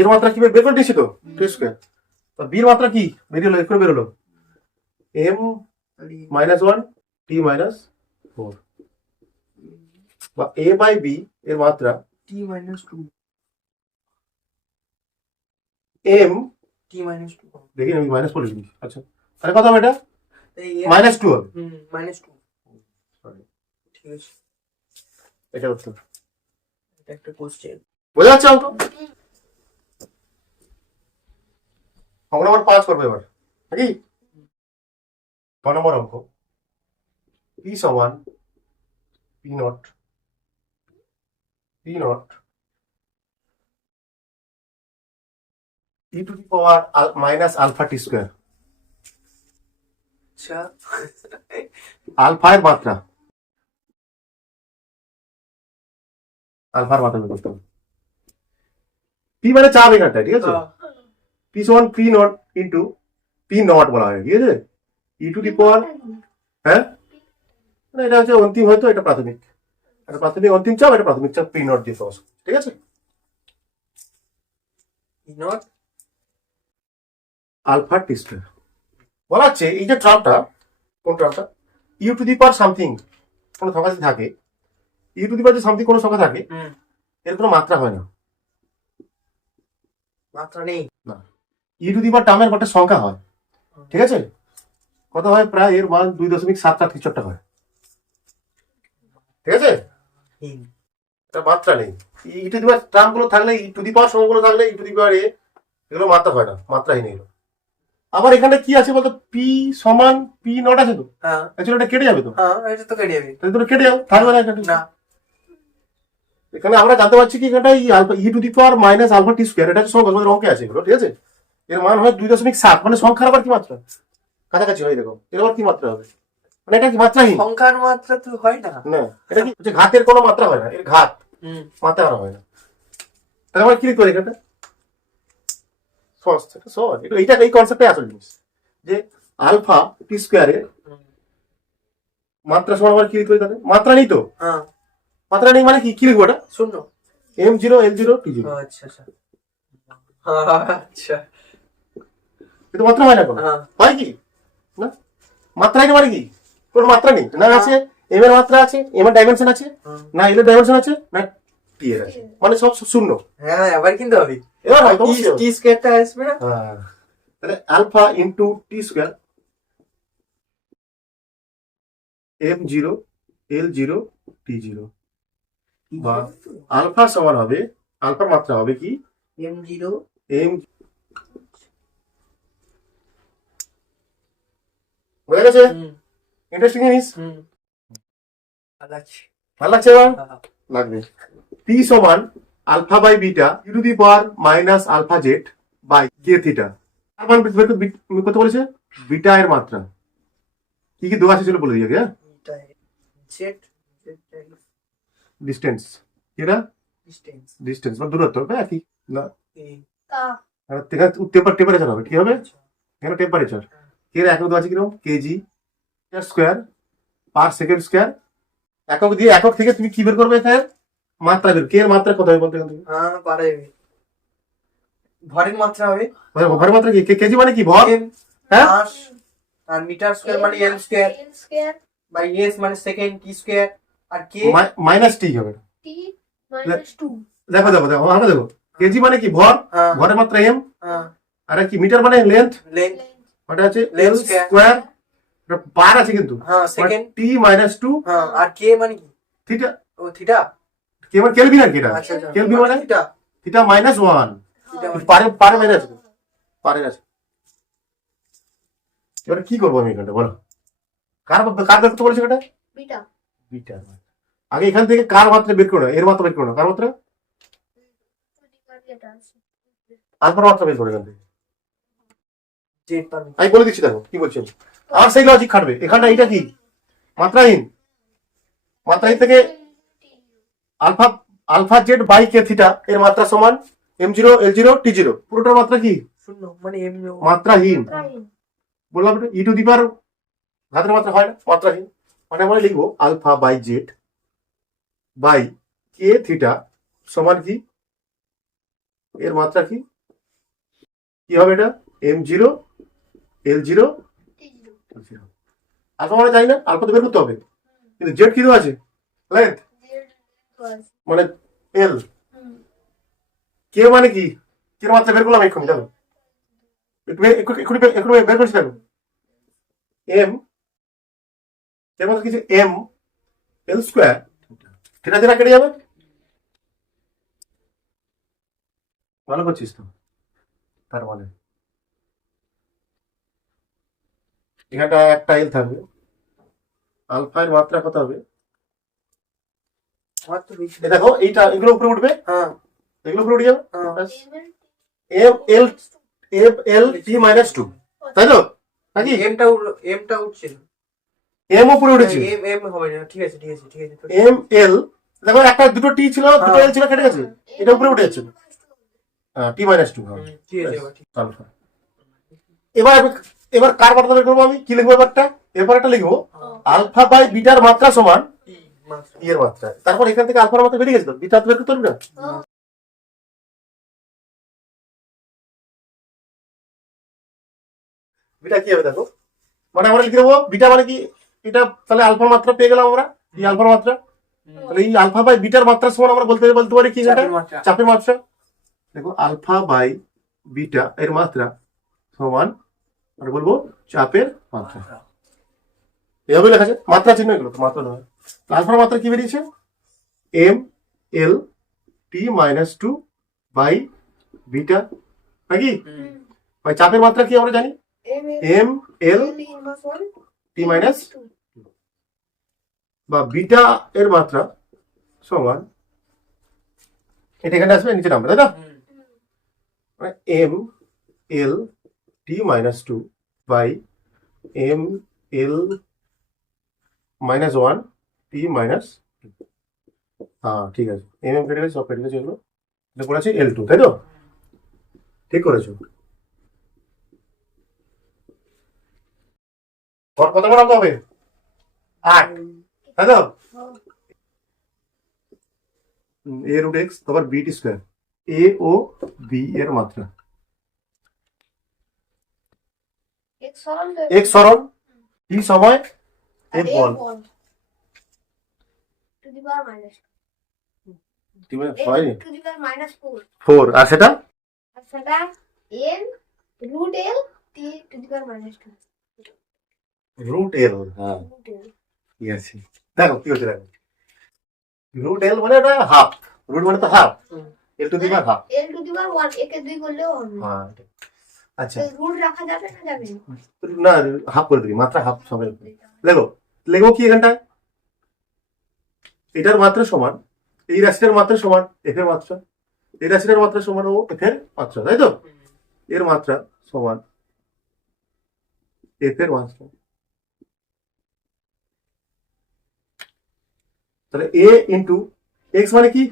এর মাত্রা কি বের করে দিয়েছি তো, টি স্কোয়ার। তো বির মাত্রা কি বেরিয়ে এলো, একটু বেরোলো m -1 t -4, বা a বাই b এর মাত্রা টি মাইনাস টু m, টি মাইনাস টু দেখি আমি মাইনাস করে দিচ্ছি। আচ্ছা তাহলে কত হবে এটা? -2 হবে। মাইনাস টু ঠিক আছে, এটা উত্তর। এটা একটা কোশ্চেন। বোঝা যাচ্ছে অঙ্ক? অঙ্ক নম্বর 5 করবো এবার নাকি? 6 নম্বর অঙ্ক, p সমান p naught e to the power minus alpha T square. আচ্ছা আলফা এর মাত্রা, আলফার মাত্রা বের করতে হবে। পি মানে চাপ এখানটা, ঠিক আছে? পি সমান P not into P not বলা হয়, ঠিক আছে? ই টু দি পাওয়ার, হ্যাঁ মানে এটা হচ্ছে অন্তিম, হয়তো এটা প্রাথমিক, এটা প্রাথমিক অন্তিম চাপ, এটা প্রাথমিক চাপ পি নট দিয়ে প্রকাশ, ঠিক আছে? নট আলফা টি স্কোয়ার বলা হচ্ছে এই যে টার্মটা, কোন টার্মটা? U to the power something কোনো সংখ্যা যদি থাকে, ইউ টু দি পাওয়ার যদি সামথিং কোনো সংখ্যা থাকে, এর কোনো মাত্রা হয় না। মাত্রা নেই, না, ই টু দি পাওয়ার টার্মের একটা সংখ্যা হয়, ঠিক আছে? কত হয়? প্রায় এর মান 2.7 হয়, ঠিক আছে? এটা মাত্রা নেই। ই টু দি পাওয়ার টার্ম গুলো থাকলে, ই টু দি পাওয়ার সংখ্যাগুলো থাকলে ই টু দি পাওয়ার এ, এগুলো মাত্রা হয় না, মাত্রাহীন এগুলো। আবার এখানে কি আছে বলতো? পি সমান পি নট আছে তো, হ্যাঁ অ্যাকচুয়ালি এটা কেটে যাবে তো, হ্যাঁ এটা তো কেটে যাবে তাহলে তোর কেটে যাও, থাকবে না এখানে। না। এখানে আমরা জানতে পারছি কি এখানটা E alpha E to the power minus alpha T square, এটা হচ্ছে সংখ্যা, আমাদের অঙ্কে আছে এগুলো, ঠিক আছে? এর মান হয় 2.7, মানে সংখ্যার আবার কি মাত্রা কাছাকাছি হয়, দেখো এর আবার কি মাত্রা হবে, মানে এটা কি মাত্রাহীন? সংখ্যার মাত্রা তো হয় না। না, এটা কি হচ্ছে ঘাতের কোনো মাত্রা হয় না, এর ঘাত মাত্রা করা হয় না। তাহলে আমরা কি লিখতে পারি এখানটা? সহজ, এটা সহজ, এটা এইটা এই কনসেপ্টটাই আসল জিনিস, যে আলফা টি স্কোয়ারের মাত্রা সমান আমরা কি লিখতে পারি? তাহলে মাত্রা নেই তো, হ্যাঁ মাত্রা নেই মানে কি কি লিখবো? এটা শূন্য। m0 l0 t0, আচ্ছা আচ্ছা আচ্ছা কিন্তু মাত্রা হয় না কোনো, হ্যাঁ হয় কি? না, মাত্রা নেই মানে কি? কোনো মাত্রা নেই, না আছে m এর মাত্রা আছে, m এর ডাইমেনশন আছে, না l এর ডাইমেনশন আছে, না t এর আছে, মানে সব শূন্য। হ্যাঁ আবার কিন্তু হবে, এবার হয় তো অবশ্যই হবে। টি স্কয়ারটা আসবে না। হ্যাঁ, তাহলে alpha into T square m0 l0 t0, বা আলফা সমান হবে, আলফার মাত্রা হবে কি? m0 m, হয়ে গেছে? ইন্টারেস্টিং জিনিস, আচ্ছা ভালো লাগছে? এবার লাগবে। পি সমান alpha by beta E to the power minus alpha Z by K theta. তার মান বের করতে বলেছে, বিটা এর মাত্রা কি কি দেওয়া আছে ছিল বলে দিই, হ্যাঁ? জেড ডিস্টেন্স, এটা ডিসটেন্স ডিস্টেন্স বা দূরত্ব, হ্যাঁ কি না, তা টেম্পারেচার হবে, কি হবে? এখানে টেম্পারেচার, এর একক দেওয়া আছে কিরকম? KG square per second square. একক দিয়ে একক থেকে তুমি কি বের করবে? এখানে মাত্রা বের, কে এর মাত্রা কত হবে বলতে? এখান থেকে হ্যাঁ পারে ভরের মাত্রা হবে। ভরের মাত্রা কি? কেজি মানে কি? ভর, হ্যাঁ? মাস, আর মিটার স্কয়ার মানে L square, L square by S মানে সেকেন্ড, টি স্কয়ার, আর কে মাইনাস টি হবে। টি মাইনাস 2 দেখো দেখো দেখো, আমরা দেখো, কেজি মানে কি? ভর, হ্যাঁ ভরের মাত্রা এম, হ্যাঁ আর কি মিটার মানে লেন্থ, লেন্থ ওটা হচ্ছে এল Length square. স্কোয়ার, পার আছে কিন্তু, হ্যাঁ সেকেন্ড, টি মাইনাস 2 হ্যাঁ আর কে মানে কি? থিটা, ও থিটা। কে মানে কেলভিন আর কি, এটা আচ্ছা আচ্ছা কেলভিন মানে থিটা, থিটা মাইনাস 1, থিটা মানে পারে পারে মাইনাস, পারে আছে। এবার কি করবো আমি এখানটা, বলো? কার কার বের করতে বলেছে এটা? Beta beta. আগে এখান থেকে কার মাত্রা বের করো, এর মাত্রা বের করো, কার মাত্রা? এটা আছে আলফার মাত্রা বের করো এখান থেকে। জেড পাবে। আমি বলে দিচ্ছি, দেখো কি বলছি। আর সেই লজিক খাটবে এখানটা, এটা কি? মাত্রাহীন, মাত্রাহীন থেকে alpha, alpha Z by K theta এর মাত্রা সমান m0 l0 t0, পুরোটার মাত্রা কি? শূন্য মানে এম মাত্রাহীন। প্রাইম বললাম ই টু দি পাওয়ার ঘাতের মাত্রা হয় না, মাত্রাহীন, মানে আমরা লিখবো alpha by Z by K theta সমান কি? এর মাত্রা কি কি হবে? এটা m0 l0 T0 আলফা মানে জানি না, আলফা তো বের করতে হবে, কিন্তু জেড কি দেওয়া আছে লেন্থ was মানে এল, হুম কে মানে কি, কে মাত্রা বের করলাম এক্ষুনি, দেখো একটু বের করছি দেখো, এম এর মধ্যে কিছু M L square, theta theta কেটে যাবে, ভালো করছিস তো, তার মানে এখানটা একটা এল থাকবে, আলফা এর মাত্রা কত হবে, আমার তো বেশি এই দেখো এইটা, এগুলো উপরে উঠবে, হ্যাঁ এগুলো উপরে উঠে যাবে, হ্যাঁ M L F L T minus two, তাই তো নাকি, এমটা উঠছে না। এম উপরে উঠেছে, এম এম হবে না, ঠিক আছে ঠিক আছে ঠিক আছে এম এল, দেখো একটা দুটো টি ছিল, দুটো এল ছিল, কেটে গেছে, এটা উপরে উঠে যাচ্ছে, টি মাইনাস টু, ঠিক আছে এবার ঠিক আলফা। এবার এবার কার মাত্রা বের করবো, আমি কি লিখবো এবারটা, এরপর একটা লিখবো আলফা বাই বিটার মাত্রা সমান ই মাত্রা ই এর মাত্রা, তারপর এখান থেকে আলফার মাত্রা বেরিয়ে গেছে তো, বিটা তো বের করতে পারবি না, বিটা কি হবে দেখো, মানে আমরা লিখে দেবো বিটা মানে কি, এটা তাহলে আলফার মাত্রা পেয়ে গেলাম আমরা, এই আলফার মাত্রা, তাহলে এই আলফা বাই বিটার মাত্রা সমান আমরা বলতে পারি কি, এটা চাপের মাত্রা চাপের মাত্রা, দেখো আলফা বাই বিটা এর মাত্রা সমান আমরা বলবো চাপের মাত্রা, এভাবে লেখা আছে, মাত্রা চিহ্ন এগুলো তো, মাত্রা নয়, আলফার মাত্রা কি বেরিয়েছে, M L T minus two by beta, নাকি হুম ভাই, চাপের মাত্রা কি আমরা জানি, M L inverse 1 T minus 2 বা বিটা এর মাত্রা সমান, এটা এখানে আসবে নিচে নামবে, তাই না, হুম মানে M L T minus two by M L minus one T minus, হ্যাঁ ঠিক আছে, এম এম কেটে গেছে, সব কেটে গেছে, এগুলো এটা করেছে এল টু, তাই তো, ঠিক করেছো, কত বানাতে হবে, 8, তাই তো, এ রুট এক্স, তারপর বি টি স্কোয়ার, এ ও বি এর মাত্রা, x সরল এক্স সরল, টি সময়, এফ বল, to the power minus T মানে হয় টু দি পাওয়ার মাইনাস 4 4, আর সেটা আর সেটা n root l t to the power minus 2 root L, হ্যাঁ রুট l ঠিক আছে, দেখো কি হচ্ছে দেখো, রুট এল মানে ওটা হাফ, রুট মানে তো হাফ, হুম। L to the power half, l to the power 1 একে 2 করলেও হবে হ্যাঁ আচ্ছা, রুট রাখা যাবে না যাবে না হাফ করে দিবি, মাত্রা হাফ সবাই লেখো, লেখো কি এখানটায়, এটার মাত্রা সমান, এই রাশিটার মাত্রা সমান এফ এর মাত্রা, এই রাশিটার মাত্রা সমান ও এফ এর মাত্রা, তাই তো, এর মাত্রা সমান এফ এর মাত্রা, তাহলে এ ইন্টু এক্স মানে কি,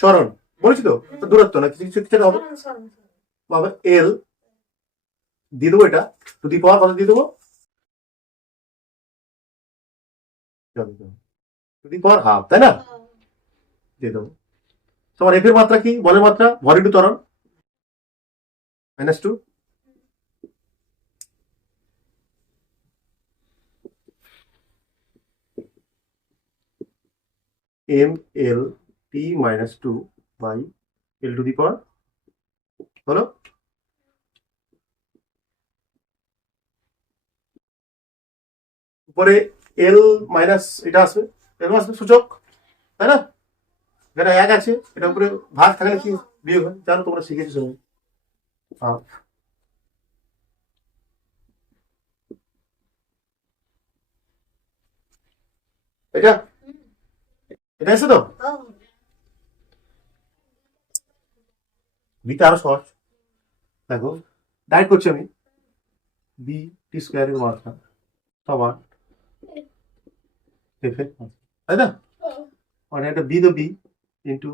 সরণ বলেছি তো, তো দূরত্ব না, কিছু কিছু কিছু হবে, সরল সরল পাবে এল দিয়ে দেবো, এটা টু দি পাওয়ার কত দিয়ে দেবো, টু দি পাওয়ার হাফ, তাই না, দিয়ে দেবো, তোমার এফ এর মাত্রা কি, বলের মাত্রা ভর ইন্টু ত্বরণ, -2, M L T minus two by L to the power, হলো, উপরে এল মাইনাস এটা আসবে, এল আসবে সূচক, তাই না, যেটা এক আছে এটা উপরে ভাগ থাকলে কি বিয়োগ হয়, জানো তোমরা শিখেছো সবাই, হাফ, এটা এটা এসে তো, বিটা আরো সহজ, দেখো ডাইরেক্ট করছি আমি, বি টি স্কোয়ারের মাত্রা সমান এফ এর মাত্রা, তাই না, মানে এটা বি তো বি ইন্টু,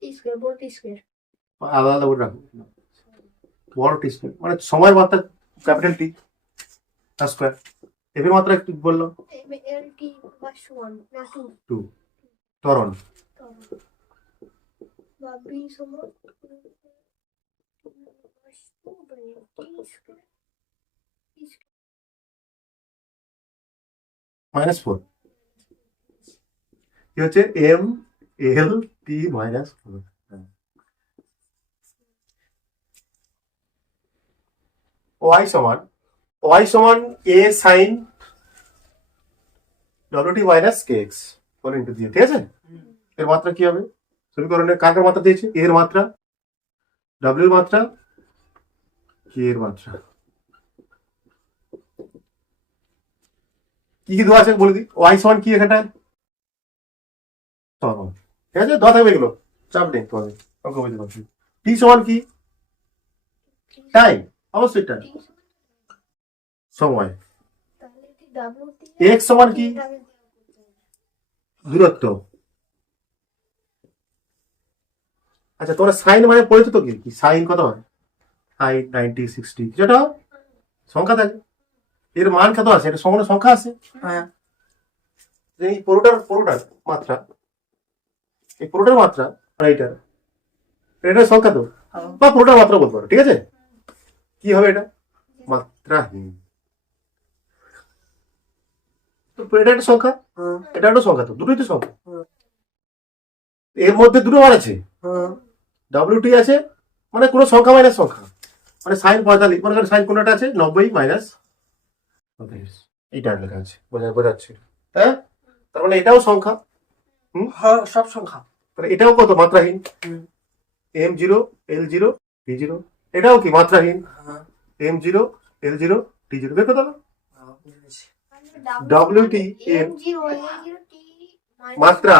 t স্কয়ার বড় t স্কয়ার আলাদা আলাদা করে রাখবো, বড় টি স্কোয়ার মানে সময়ের মাত্রা ক্যাপিটাল টি স্কোয়ার, এফ এর মাত্রা একটু বললাম l t প্লাস 1 না 2 টু, ত্বরণ, বা b সমান মাইনাস 4 কি হচ্ছে M L T minus 4। Y সমান A sign WT minus K x ball into দিয়ে, ঠিক আছে? এর মাত্রা কি হবে? সমীকরণে কার কার মাত্রা দিয়েছে? এর মাত্রা, ডাব্লিউ এর মাত্রা, কে এর মাত্রা। কি কি দেওয়া আছে বলে দিই। ওয়াই সমান কি এখানটায়? ঠিক আছে, দেওয়া থাকবে এগুলো, চাপ নেই তোমাদের অঙ্ক বুঝতে পারছি। টি সমান কি? টাইম, অবশ্যই টাইম, সময়। এক্স সমান কি? দূরত্ব। আচ্ছা তোমরা সাইন মানে পড়েছো তো, কি সাইন কত হয়? সাইন 90 60 যেটা সংখ্যা থাকে, এর মান কত আছে? এটা সমান সংখ্যা আছে। হ্যাঁ, এই পুরোটার মাত্রা, এই পুরোটার মাত্রা আর এটার সংখ্যা তো, বা পুরোটার মাত্রা বলতে পারো, ঠিক আছে? কি হবে এটা? মাত্রাহীন। তো এটা একটা সংখ্যা, এটা একটা সংখ্যা, তো দুটোই তো সংখ্যা। এর মধ্যে দুটো মান আছে, ডাব্লিউটি আছে, মানে কোনো সংখ্যা মাইনাস সংখ্যা, মানে সাইন 45, মনে করেন সাইন কোনটা আছে 90 মাইনাস 45, এইটা লেখা আছে, বোঝাচ্ছে, হ্যাঁ? তার মানে এটাও সংখ্যা, হ্যাঁ, সব সংখ্যা। তাহলে এটাও কত? মাত্রাহীন। M0 L0 T0, এটাও কি মাত্রাহীন? M0 L0 T0 বের করতে হবে। WT এর মাত্রা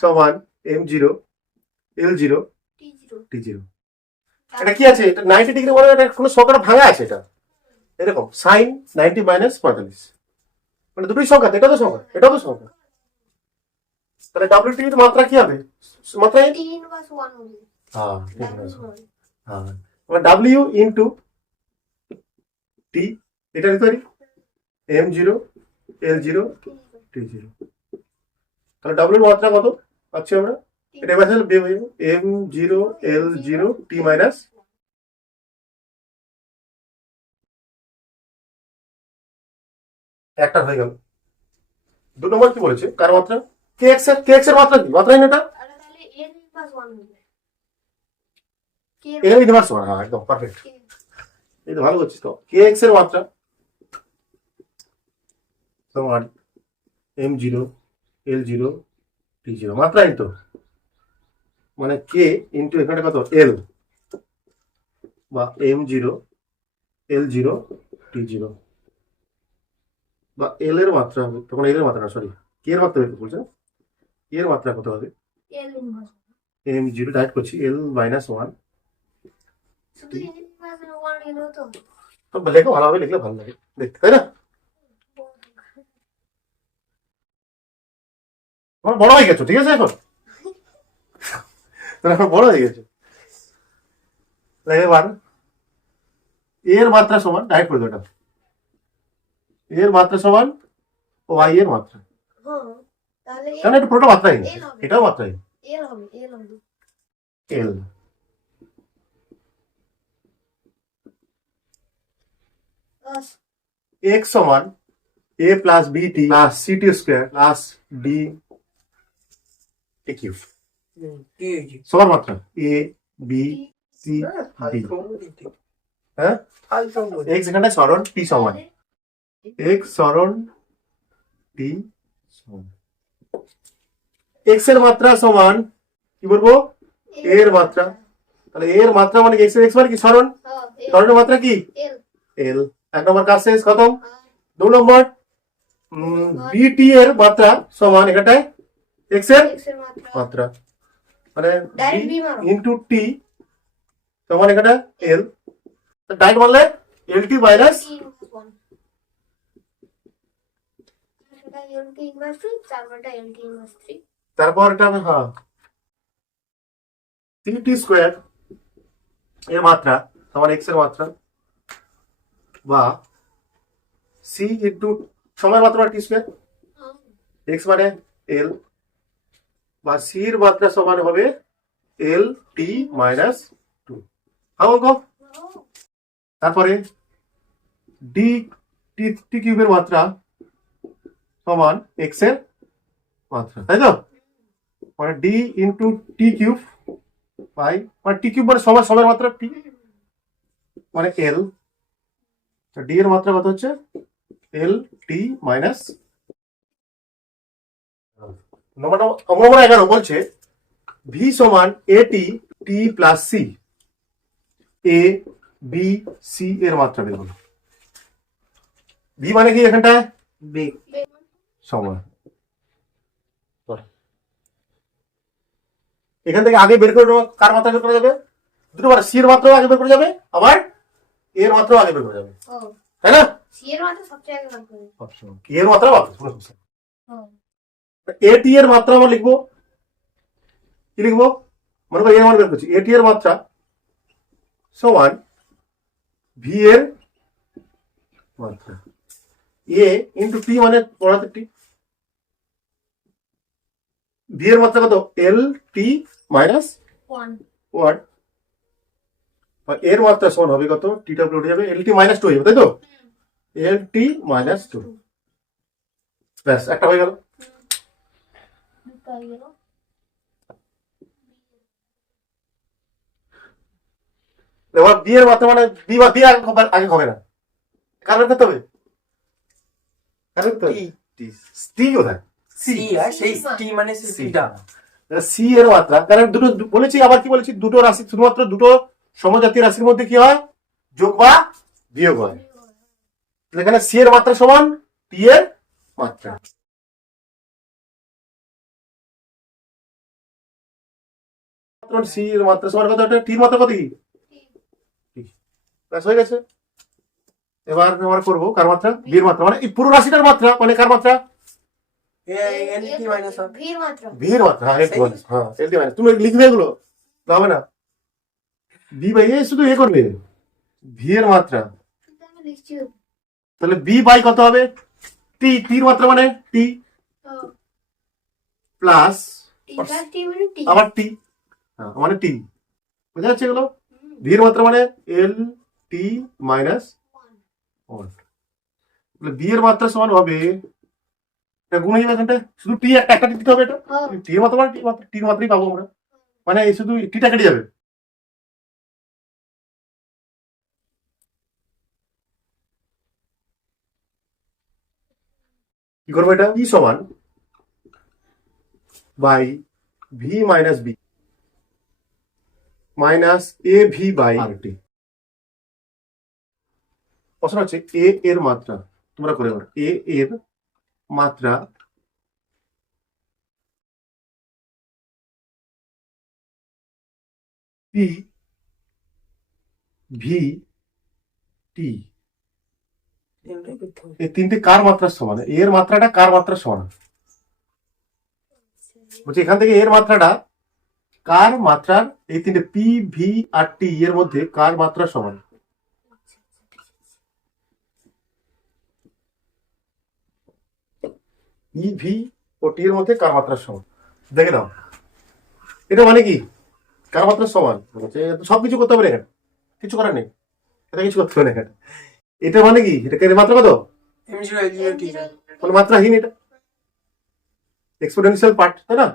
সমান M0 L0 T0। এটা কি আছে? এটা 90 ডিগ্রি, মানে এটা কোনো সংখ্যাটা ভাঙা আছে, এটা এরকম সাইন 90 মাইনাস 45, মানে দুটোই সংখ্যা, এটা তো সংখ্যা, এটাও তো সংখ্যা। তাহলে WT এর মাত্রা কি হবে? মাত্রা হ্যাঁ, হ্যাঁ, মানে W ইন্টু টি, এটা লিখতে পারি M0 L0 T0। তাহলে W এর মাত্রা কত পাচ্ছি আমরা? এটা এবার M0 L0 T মাইনাস একটা হয়ে গেল। 2 নম্বর কি বলেছে? কার মাত্রা? কে এক্স এর মাত্রা কি? মাত্রাহীন এটা এর ইনভার্স 1। হ্যাঁ, একদম পারফেক্ট, এই তো ভালো করছিস তো। কে এক্স এর মাত্রা তোমার M0 L0 T0, মাত্রাহীন তো, মানে কে ইন্টু এখানে কত এল, বা M0 L0 T0, বা এল এর মাত্রা হবে, তখন এল এর মাত্রা না, সরি, কে এর মাত্রা বের বলছে, এর মাত্রা কত হবে? M0 ডাইরেক্ট করছি L মাইনাস 1। লেখো ভালোভাবে, লিখলে ভালো লাগে দেখতে, তাই না? তোমার বড় হয়ে গেছো, ঠিক আছে? এখন এখন বড় হয়ে গেছো। এবার এর মাত্রা সমান, ডাইরেক্ট করে দেবো, এর মাত্রা সমান ওয়াই এর মাত্রা, কারণ এটা পুরোটা মাত্রাহীন, এটাও মাত্রাহীন। এল এক্স সমান A plus B T plus C T square plus D A cube কি হয়েছে? সমান মাত্রা এ বি সি ডি। হ্যাঁ, এক্স এখানটা সরণ টি সমান, এক্স সরণ টি সমান, এক্স এর মাত্রা সমান কি বলবো? এর মাত্রা। তাহলে এর মাত্রা মানে এক্স এক্স মানে কি? সরণ, সরণের মাত্রা কি? এল। 1 নম্বর কাজ শেষ, খতম। 2 নম্বর বিটি এর মাত্রা সমান এখানটায় এক্স এর মাত্রা, মানে ইন্টু টি সমান এখানটা এল, ডাইরেক্ট মানলে এল টি মাইনাস, তারপর এটা হবে হ্যাঁ সি টি স্কোয়ার এর মাত্রা সমান এক্স এর মাত্রা, বা সি ইন্টু সময়ের মাত্রা টি স্কোয়ার, এক্স মানে এল, বা সি এর মাত্রা সমান হবে এল টি মাইনাস 2। হ্যাঁ অঙ্ক তারপরে ডি টি টি কিউবের মাত্রা সমান এক্স এর মাত্রা, তাই তো? মানে D into T cube by, মানে টি কিউব মানে সমান সমান মাত্রা টি, মানে এল। ডি এর মাত্রা কত হচ্ছে? এল টি মাইনাস। নম্বর 11 বলছে ভি সমান এ টি টি প্লাস সি, এ বি সি এর মাত্রা বের। ভি মানে কি এখানটায়? বেগ। সময়। এখান থেকে আগে বের করে নেবো, কার মাত্রা বের করা যাবে? দুটো বার, সি এর মাত্রাও আগে বের করা যাবে, আবার এর মাত্রাও আগে বের করা যাবে, ও তাই না? সি এর মাত্রা সবচেয়ে আগে বার করে। এর মাত্রা কোনো সমস্যা নেই। ও এ টি এর মাত্রা আমরা লিখবো, কি লিখবো? মনে করো এর মান বের করছি, এ টি এর মাত্রা সমান ভি এর মাত্রা, এ ইন্টু টি মানে পড়াতে টি, ভি এর মাত্রা কত? এল টি মাইনাস 1 ওয়ান, এর মাত্রা সমান হবে কত? টিটা উঠে যাবে, এল টি মাইনাস 2 হয়ে যাবে, তাই তো? এল টি মাইনাস 2, ব্যাস একটা হয়ে গেল। দুটো হয়ে গেল। এবার বি এর মাত্রা মানে বি বা বি আগে হবে না, কার বের করতে হবে? কার বের করতে হবে? টি টি কোথায়? সি, আর সেই টি মানে সিটা। সি এর মাত্রা, কারণ দুটো বলেছি, আবার কি বলেছি? দুটো রাশি, শুধুমাত্র দুটো সমজাতীয় রাশির মধ্যে কি হয়? যোগ বা বিয়োগ হয়। এখানে সি এর মাত্রা সমান টি এর মাত্রা। সি এর মাত্রা সমান কত? টি এর মাত্রা কত? কি ব্যাস হয়ে গেছে। এবার আমরা করবো কার মাত্রা? বি এর মাত্রা, মানে এই পুরো রাশিটার মাত্রা, মানে কার মাত্রা? এল টি মাইনাস 1। ভি এর মাত্রা। বি এর মাত্রা, হ্যাঁ এলটি মাইনাস, হ্যাঁ এলটি মাইনাস। তুমি লিখবে এগুলো, হবে না। বি বাই এ শুধু এ করবে, ভি এর মাত্রা, কিন্তু আমি লিখছি। তাহলে বি বাই কত হবে? টি, টির মাত্রা মানে টি ও প্লাস টি প্লাস টি মানে টি। আবার টি, হ্যাঁ মানে টি, বুঝা যাচ্ছে এগুলো? ভি এর মাত্রা মানে এল টি মাইনাস 1, বি এর মাত্রা সমান হবে, এটা গুণ হয়ে যাবে এখানটায়, শুধু টি একটা একটা দিতে হবে, এটা টি এর মাত্রা মানে টি মাত্রা, টির মাত্রাই পাবো আমরা, মানে এই শুধু টিটা কেটে যাবে। কি করবো? এটা ই সমান by V minus B minus A V by R T. প্রশ্ন হচ্ছে এ এর মাত্রা, তোমরা করে বলো, এ এর মাত্রা পি ভি টি, এই তিনটে কার মাত্রার সমান? এর মাত্রাটা কার মাত্রার সমান? বলছি এখান থেকে এর মাত্রাটা কার মাত্রার, এই তিনটে পি ভি আর টি এর মধ্যে কার মাত্রা সমান? ই ভি ও টি এর মধ্যে কার মাত্রার সমান? দেখে নাও, এটা মানে কি? কার মাত্রার সমান বলছে, সবকিছু করতে হবে না এখানে, কিছু করার নেই, এটা কিছু করতে হবে না এখানে। এটা মানে কি? এটা এর মাত্রা কত? m0 l0 t। মানে মাত্রাহীন, এটা এক্সপোনেনশিয়াল পার্ট, তাই না?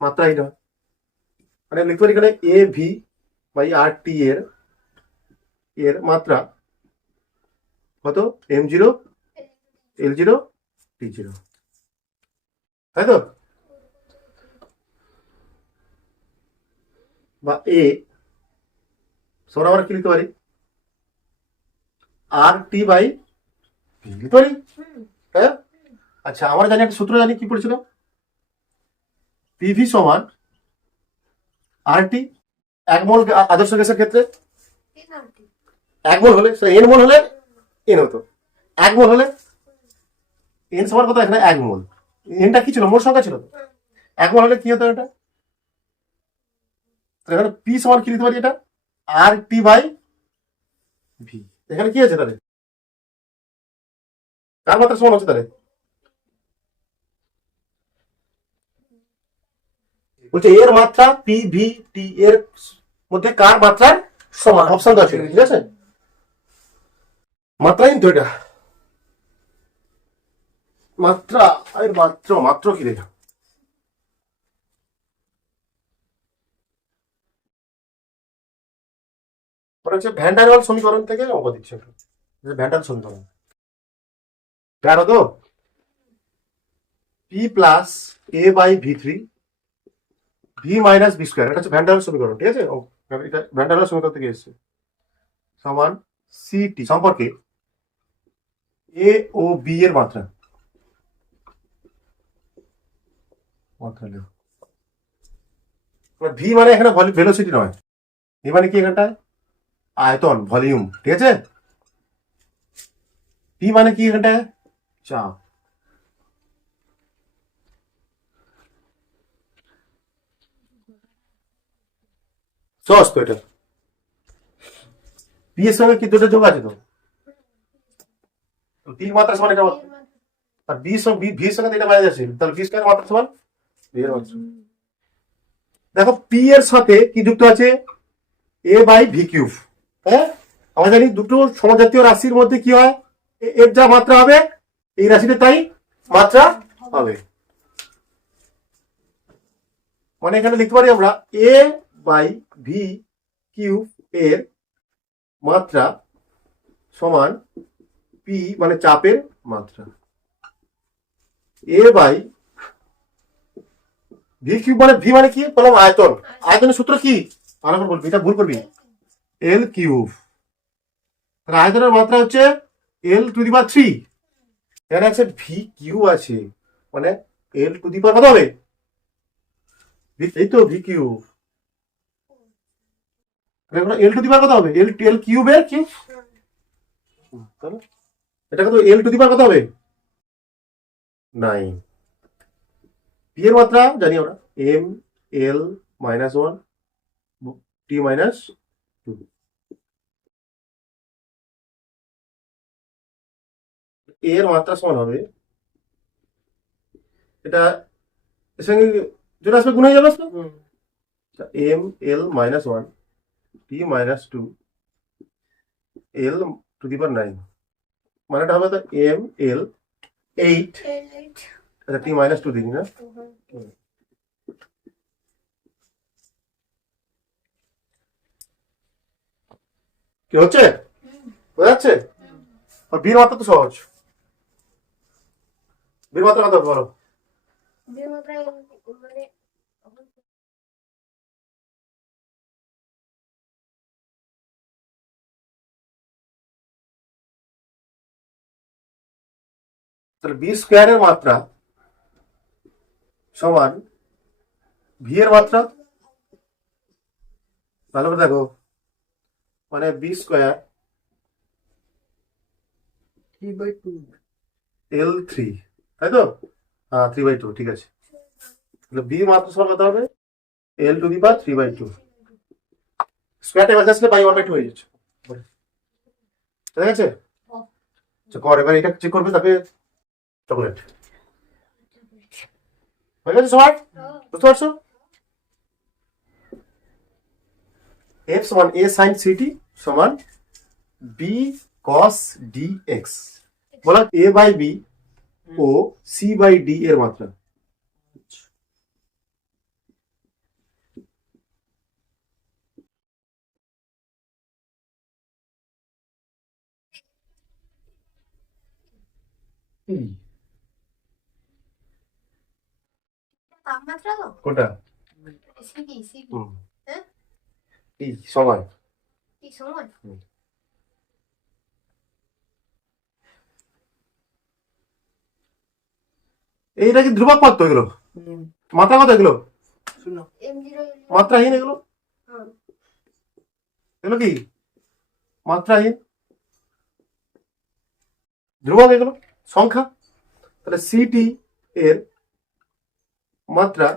মাত্রাহীন হয়, মানে লিখতে পারি এখানে এ ভি বাই আর টি এর এর মাত্রা কত? m0 l0 t0, তাই তো? বা এ সমান আমরা কি লিখতে পারি? আর টি বাই ভি লিখতে পারি, হ্যাঁ। আচ্ছা, আমরা জানি একটা সূত্র, জানি কি পড়েছিলাম? পিভি সমান আর টি, এক মোল আদর্শ গ্যাসের ক্ষেত্রে এক মোল হলে, এন মোল হলে এন হতো, এক মোল হলে এন সমান কত? এখানে এক মোল, এনটা কি ছিল? মোল সংখ্যা ছিল তো, এক মোল হলে কি হতো এটা? এখানে পি সমান কি লিখতে পারি? এটা আর টি বাই ভি। এখানে কি আছে তাহলে? কার মাত্রা সমান হচ্ছে তাহলে? বলছে এর মাত্রা পি ভি টি এর মধ্যে কার মাত্রার সমান, অপশন আছে, ঠিক আছে? মাত্রাহীন তো এটা, মাত্রা, আরে মাত্র মাত্র কি রে, ওটা হচ্ছে ভ্যান ডার ওয়াল সমীকরণ থেকে অঙ্ক দিচ্ছে একটু, ভ্যান ডার সমীকরণ দেখো তো, P plus A by V three V minus B square, এটা হচ্ছে ভ্যান ডার ওয়াল সমীকরণ, ঠিক আছে, এটা ভ্যান ডার ওয়াল সমীকরণ থেকে এসেছে, সমান সিটি সম্পর্কে এ ও বি এর মাত্রা, ভি মানে এখানে ভেলোসিটি নয়, ভি মানে কি এখানটায় আয়তন, ভলিউম, ঠিক আছে, পি মানে কি এখানটায় চাপ, সহজ তো এটা, পি এর সঙ্গে কি দুটো যোগ আছে তো, তিন মাত্রা সমান এটা, আর বি সঙ্গে ভি এর সঙ্গে তো এটা বাইরে যাচ্ছে, তাহলে ভি স্কয়ার মাত্রা সমান ভি এর মাত্রা। দেখো পি এর সাথে কি যুক্ত আছে, এ বাই ভি কিউব, হ্যাঁ, আমরা জানি দুটো সমজাতীয় রাশির মধ্যে কি হয়, এর যা মাত্রা হবে এই রাশিতে তাই মাত্রা হবে, মানে এখানে লিখতে পারি আমরা এ বাই ভি কিউব এর মাত্রা সমান পি মানে চাপের মাত্রা, এ বাই ভি কিউব মানে ভি মানে কি বললাম আয়তন, আয়তনের সূত্র কি ভালো করে বলবি, এটা ভুল করবি, এল কিউব, তাহলে আয়তনের মাত্রা হচ্ছে এল টু দি পাওয়ার থ্রি, এখানে আছে ভি কিউ আছে, মানে এল টু দি পাওয়ার কত হবে, এই তো V cube, L to the power কত হবে, এল এল কিউবের কিউব, তাহলে এটা কত, এল টু দি পাওয়ার কত হবে 9, পি এর মাত্রা জানি আমরা M L minus one T minus two, এর মাত্রা সমান হবে, এটা এর সঙ্গে যেটা আসবে গুণ হয়ে যাবে, M L minus one T minus two L to the power 9, মানে এটা হবে তো এম এল 8, আচ্ছা টি মাইনাস টু দিই না, কি হচ্ছে বোঝা যাচ্ছে, আর বীর মাত্রা তো সহজ, বীর মাত্রা কত হবে বলো, তাহলে বি স্কোয়ারের মাত্রা সমান ভি এর মাত্রা, ভালো করে দেখো, মানে বি স্কোয়ার 3/2 এল থ্রি, তাই তো, হ্যাঁ 3/2, ঠিক আছে, তাহলে বি মাত্রা সমান কত হবে এল টু দি পাওয়ার 3/2, স্কোয়ারটা এবার আসলে বাই 1/2 হয়ে যাচ্ছে, ঠিক আছে, আচ্ছা কর এবার এটা চেক করবে, তারপরে চকলেট হয়ে গেছে সবার, বুঝতে পারছো, এফ সমান এ সাইন সিটি সমান বি কস ডি এক্স, বলা এ বাই বি ও সি বাই ডি এর মাত্রা, তাপমাত্রা তো কোনটা, সিকি সিকি হুম, হ্যাঁ এই সময়, কি সময় এইটা কি ধ্রুবক পদ তো এগুলো, মাত্রা কত এগুলো, শূন্য m0 মাত্রাহীন এগুলো, এগুলো কি মাত্রাহীন, ধ্রুবক এগুলো সংখ্যা, তাহলে সিটি এর মাত্রা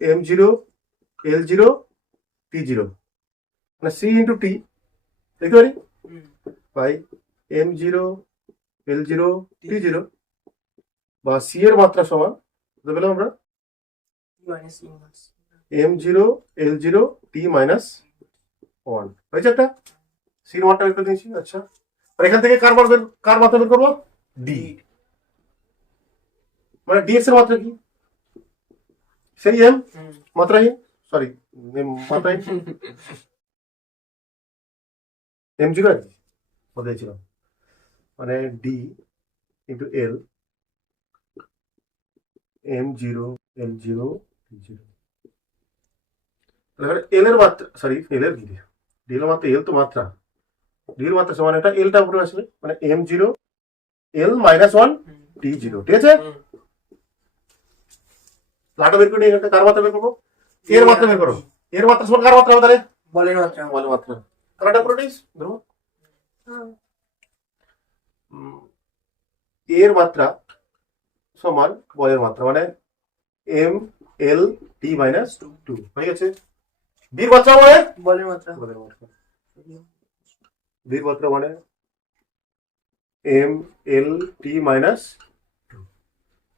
m0 l0 t0, মানে সি ইন্টু টি দেখতে পারি বাই m0 l0 t0, বা সি এর মাত্রা সমান কত পেলাম আমরা minus inverse m0 l0 t minus 1, হয়েছে একটা, সির মানটা বের করে দিয়েছি, আচ্ছা আর এখান থেকে কার মাত্রা বের করবো? ডি। মানে ডিএক্স এর মাত্রা কি? সেই এম মাত্রাহীন, সরি মাত্রাহীন এম জিরো আর কি বলেছিলাম, মানে D into L M zero L zero zero, L এর মাত্রা, সরি এল এর ডি এর মাত্রা, এল তো মাত্রা, ডি এর মাত্রা সমান এটা এলটা উপরে আসবে, মানে M zero L minus one D zero. ঠিক আছে, লাটা বের করে নিয়ে কার মাত্রা বের করবো? এর মাত্রা বের করো। এর মাত্রা সমান কার মাত্রা হবে তাহলে? বলের মাত্রা। বলের মাত্রা। কালারটা পুরোটাই ধরো এর মাত্রা সমান বলের মাত্রা, মানে M L T minus two হয়ে গেছে। বীর মাত্রা মানে বলের মাত্রা। বলের মাত্রা, বীর মাত্রা মানে M L T minus two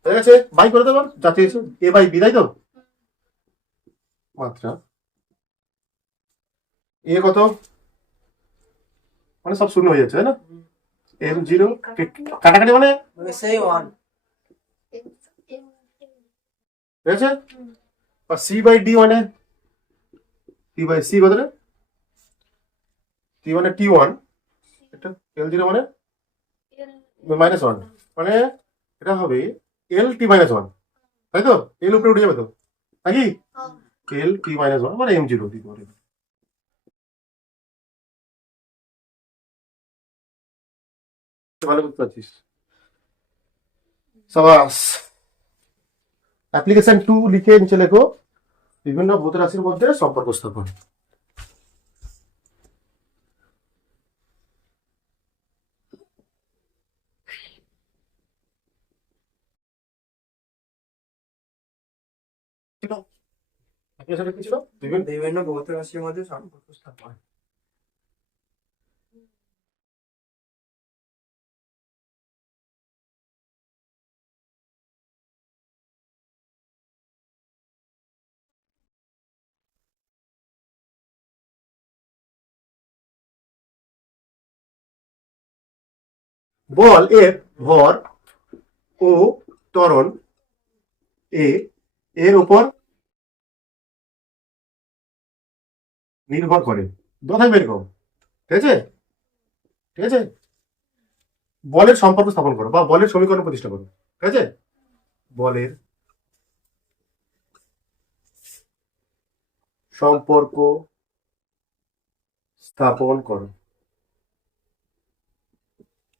হয়ে গেছে। বাই করে দেবো যা চেয়েছো, এ বাই বি, তাই তো? মাত্রা এ কত, মানে সব শূন্য হয়ে যাচ্ছে তাই না? এম জিরো কাটাকাটি মানে মানে সেই 1 ঠিক আছে। আর সি বাই ডি মানে টি বাই সি কত রে? টি মানে টি ওয়ান, এটা এল জিরো মানে মাইনাস ওয়ান, মানে এটা হবে এল টি মাইনাস ওয়ান, তাই তো? এল উপরে উঠে যাবে তো নাকি? এল টি মাইনাস ওয়ান মানে এম জিরো দিতে পারে। ভালো বুঝতে পারছিস? সাবাস। অ্যাপ্লিকেশন 2 লিখে নিচে লেখো বিভিন্ন ভৌত রাশির মধ্যে সম্পর্ক স্থাপন। অ্যাপ্লিকেশনে কি ছিল? বিভিন্ন ভৌত রাশির মধ্যে সম্পর্ক স্থাপন। বল এর ভর ও ত্বরণ এ এর উপর নির্ভর করে। দোথায় বের করো, ঠিক আছে? ঠিক আছে, বলের সম্পর্ক স্থাপন করো বা বলের সমীকরণ প্রতিষ্ঠা করো। ঠিক আছে, বলের সম্পর্ক স্থাপন করো।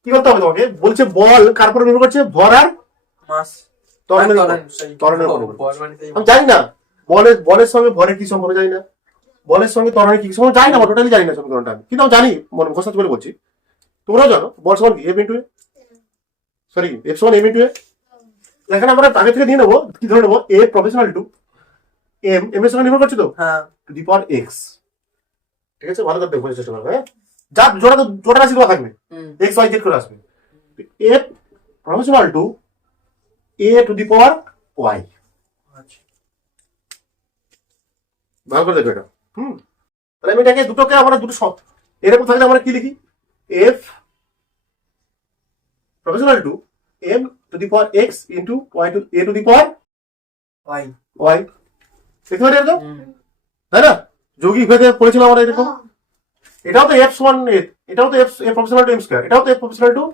কি করতে হবে তোমাকে? বলছে বল কার উপর নির্ভর করছে? ভর আর মাস ত্বরণের উপর। ত্বরণের উপর। আমি জানি না বলের সঙ্গে ভরের কি সম্পর্ক, জানি না। বলের সঙ্গে ত্বরণের কি সম্পর্ক জানি না, টোটালি জানি না সমীকরণটা আমি, কিন্তু আমি জানি মনে মুখস্থ করে বলছি। তোমরাও জানো বল সমান কি? F into A, sorry F সমান এম ইন্টু এ। এখানে আমরা আগে থেকে নিয়ে নেবো, কি ধরে নেবো? A proportional to M, M এর সঙ্গে নির্ভর করছে তো, হ্যাঁ টু দি পাওয়ার এক্স। ঠিক আছে, ভালো করে বোঝার চেষ্টা করবে। হ্যাঁ, যা জোড়া রাশি দেওয়া থাকবে এক্স ওয়াই জেড করে আসবে। F proportional to A to the power Y. আচ্ছা ভালো করে দেখো এটা। তাহলে আমি এটাকে দুটোকে আমরা দুটো এরকম থাকলে আমরা কি লিখি? F proportional to M to the power X into Y to A to the power Y. Y. দেখতে পারি এরকম, তাই না? যৌগিক ভেদে পড়েছিলাম আমরা এরকম। এটাও তো এফ সমান এ, এটাও তো F proportional to M square, এটাও তো F proportional to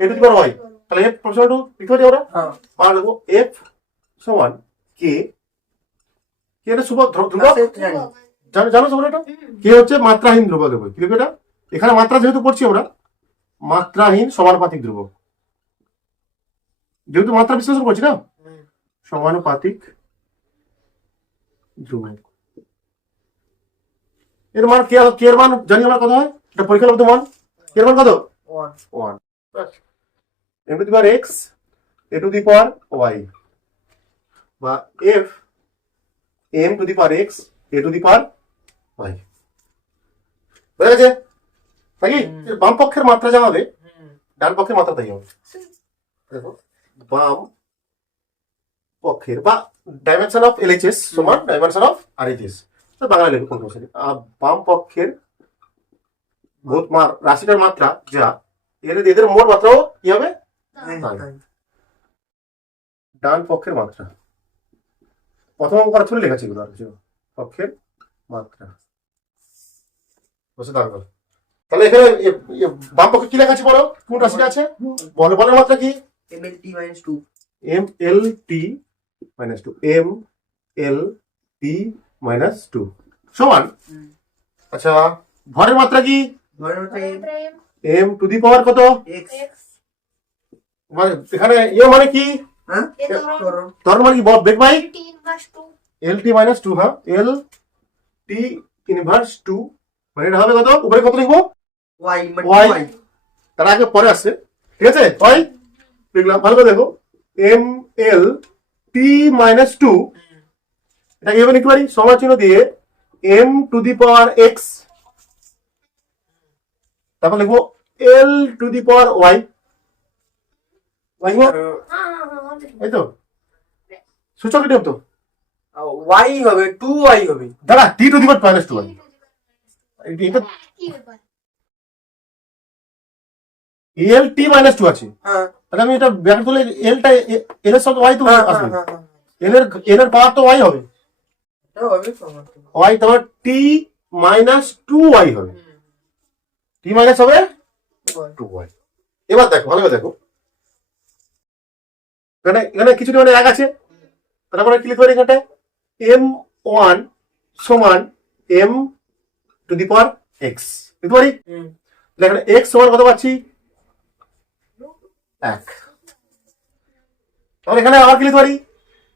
A to the power Y. তাহলে এফ প্রফেশনাল টু লিখতে পারি আমরা, হ্যাঁ আমরা লিখবো এফ সমান কে। কে এটা ধ্রুবক, জানো সবাই এটা? কে হচ্ছে মাত্রাহীন ধ্রুবক দেবো। কি লিখবো এটা? এখানে মাত্রা যেহেতু পড়ছি আমরা, মাত্রাহীন সমানুপাতিক ধ্রুবক, যেহেতু মাত্রা বিশ্লেষণ করছি না, সমানুপাতিক ধ্রুবক। এর মান কে এর মান জানি আমরা কত হয়, এটা পরীক্ষার মধ্যে মান এর মান কত? 1 M to the power X A to the power Y, বা F M to the power X A to the power Y. বুঝা গেছে নাকি? বাম পক্ষের মাত্রা যা হবে ডান পক্ষের মাত্রা তাই হবে। দেখো, বাম পক্ষের বা ডাইমেনশন অফ এলএইচএস সমান ডাইমেনশন অফ আরএইচএস, বাংলা লেখো কোন কোশ্চেন। বাম পক্ষের রাশিটার মাত্রা যা এদের মোট মাত্রাও কি হবে? হ্যাঁ, তাই। তাই। ডান পক্ষের মাত্রা। প্রথম অঙ্ক করা থুলে লেখাচ্ছি এগুলো আর কিছু। পক্ষের মাত্রা বসে থাকবে। তাহলে এখানে বাম পক্ষে কি লেখা আছে বলো? কোন রাশিটা আছে? বলের মাত্রা কি? mlt minus 2 M L T minus two, M L T minus two সমান। আচ্ছা, ভরের মাত্রা কি? ধরে হচ্ছে এম টু দি পাওয়ার কত? x মানে এখানে মানে কি? হ্যাঁ এ ধরো ধরো ধর মানে কি বেগ by 18 L T minus two. হ্যাঁ, এল টি ইনভার্স টু, মানে এটা হবে কত? উপরে কত লিখবো? y মানে Y। y তার আগে পরে আসছে, ঠিক আছে? ওয়াই লিখলাম, ভালো করে দেখো। M L T minus two, এটা এভাবে লিখতে পারি সমান চিহ্ন দিয়ে M to the power X, তারপর লিখবো এল টু দি পাওয়ার ওয়াই। লিখবো, এই তো সূচক নিয়ম তো। y হবে 2y হবে। দাঁড়া, T to the power minus two Y, এটা কি ব্যাপার? এল টি মাইনাস টু আছে। হ্যাঁ তাহলে আমি এটা ব্যাক তুলে এলটা এল এর সাথে ওয়াই তো হ্যাঁ আসবে, হ্যাঁ হ্যাঁ এল এর পাওয়ার তো ওয়াই হবে, এটা হবে সমস্ত। ওয়াই তারপর টি মাইনাস টু ওয়াই হবে, টি মাইনাস হবে টু ওয়াই। এবার দেখো, ভালো করে দেখো, এখানে এখানে কিছু মানে এক আছে, তারপরে কি লিখতে পারি এখানটায়? এম ওয়ান সমান M to the power X লিখতে পারি। তাহলে এখানে এক্স সমান কত পাচ্ছি? এক। তাহলে এখানে আবার কি লিখতে পারি?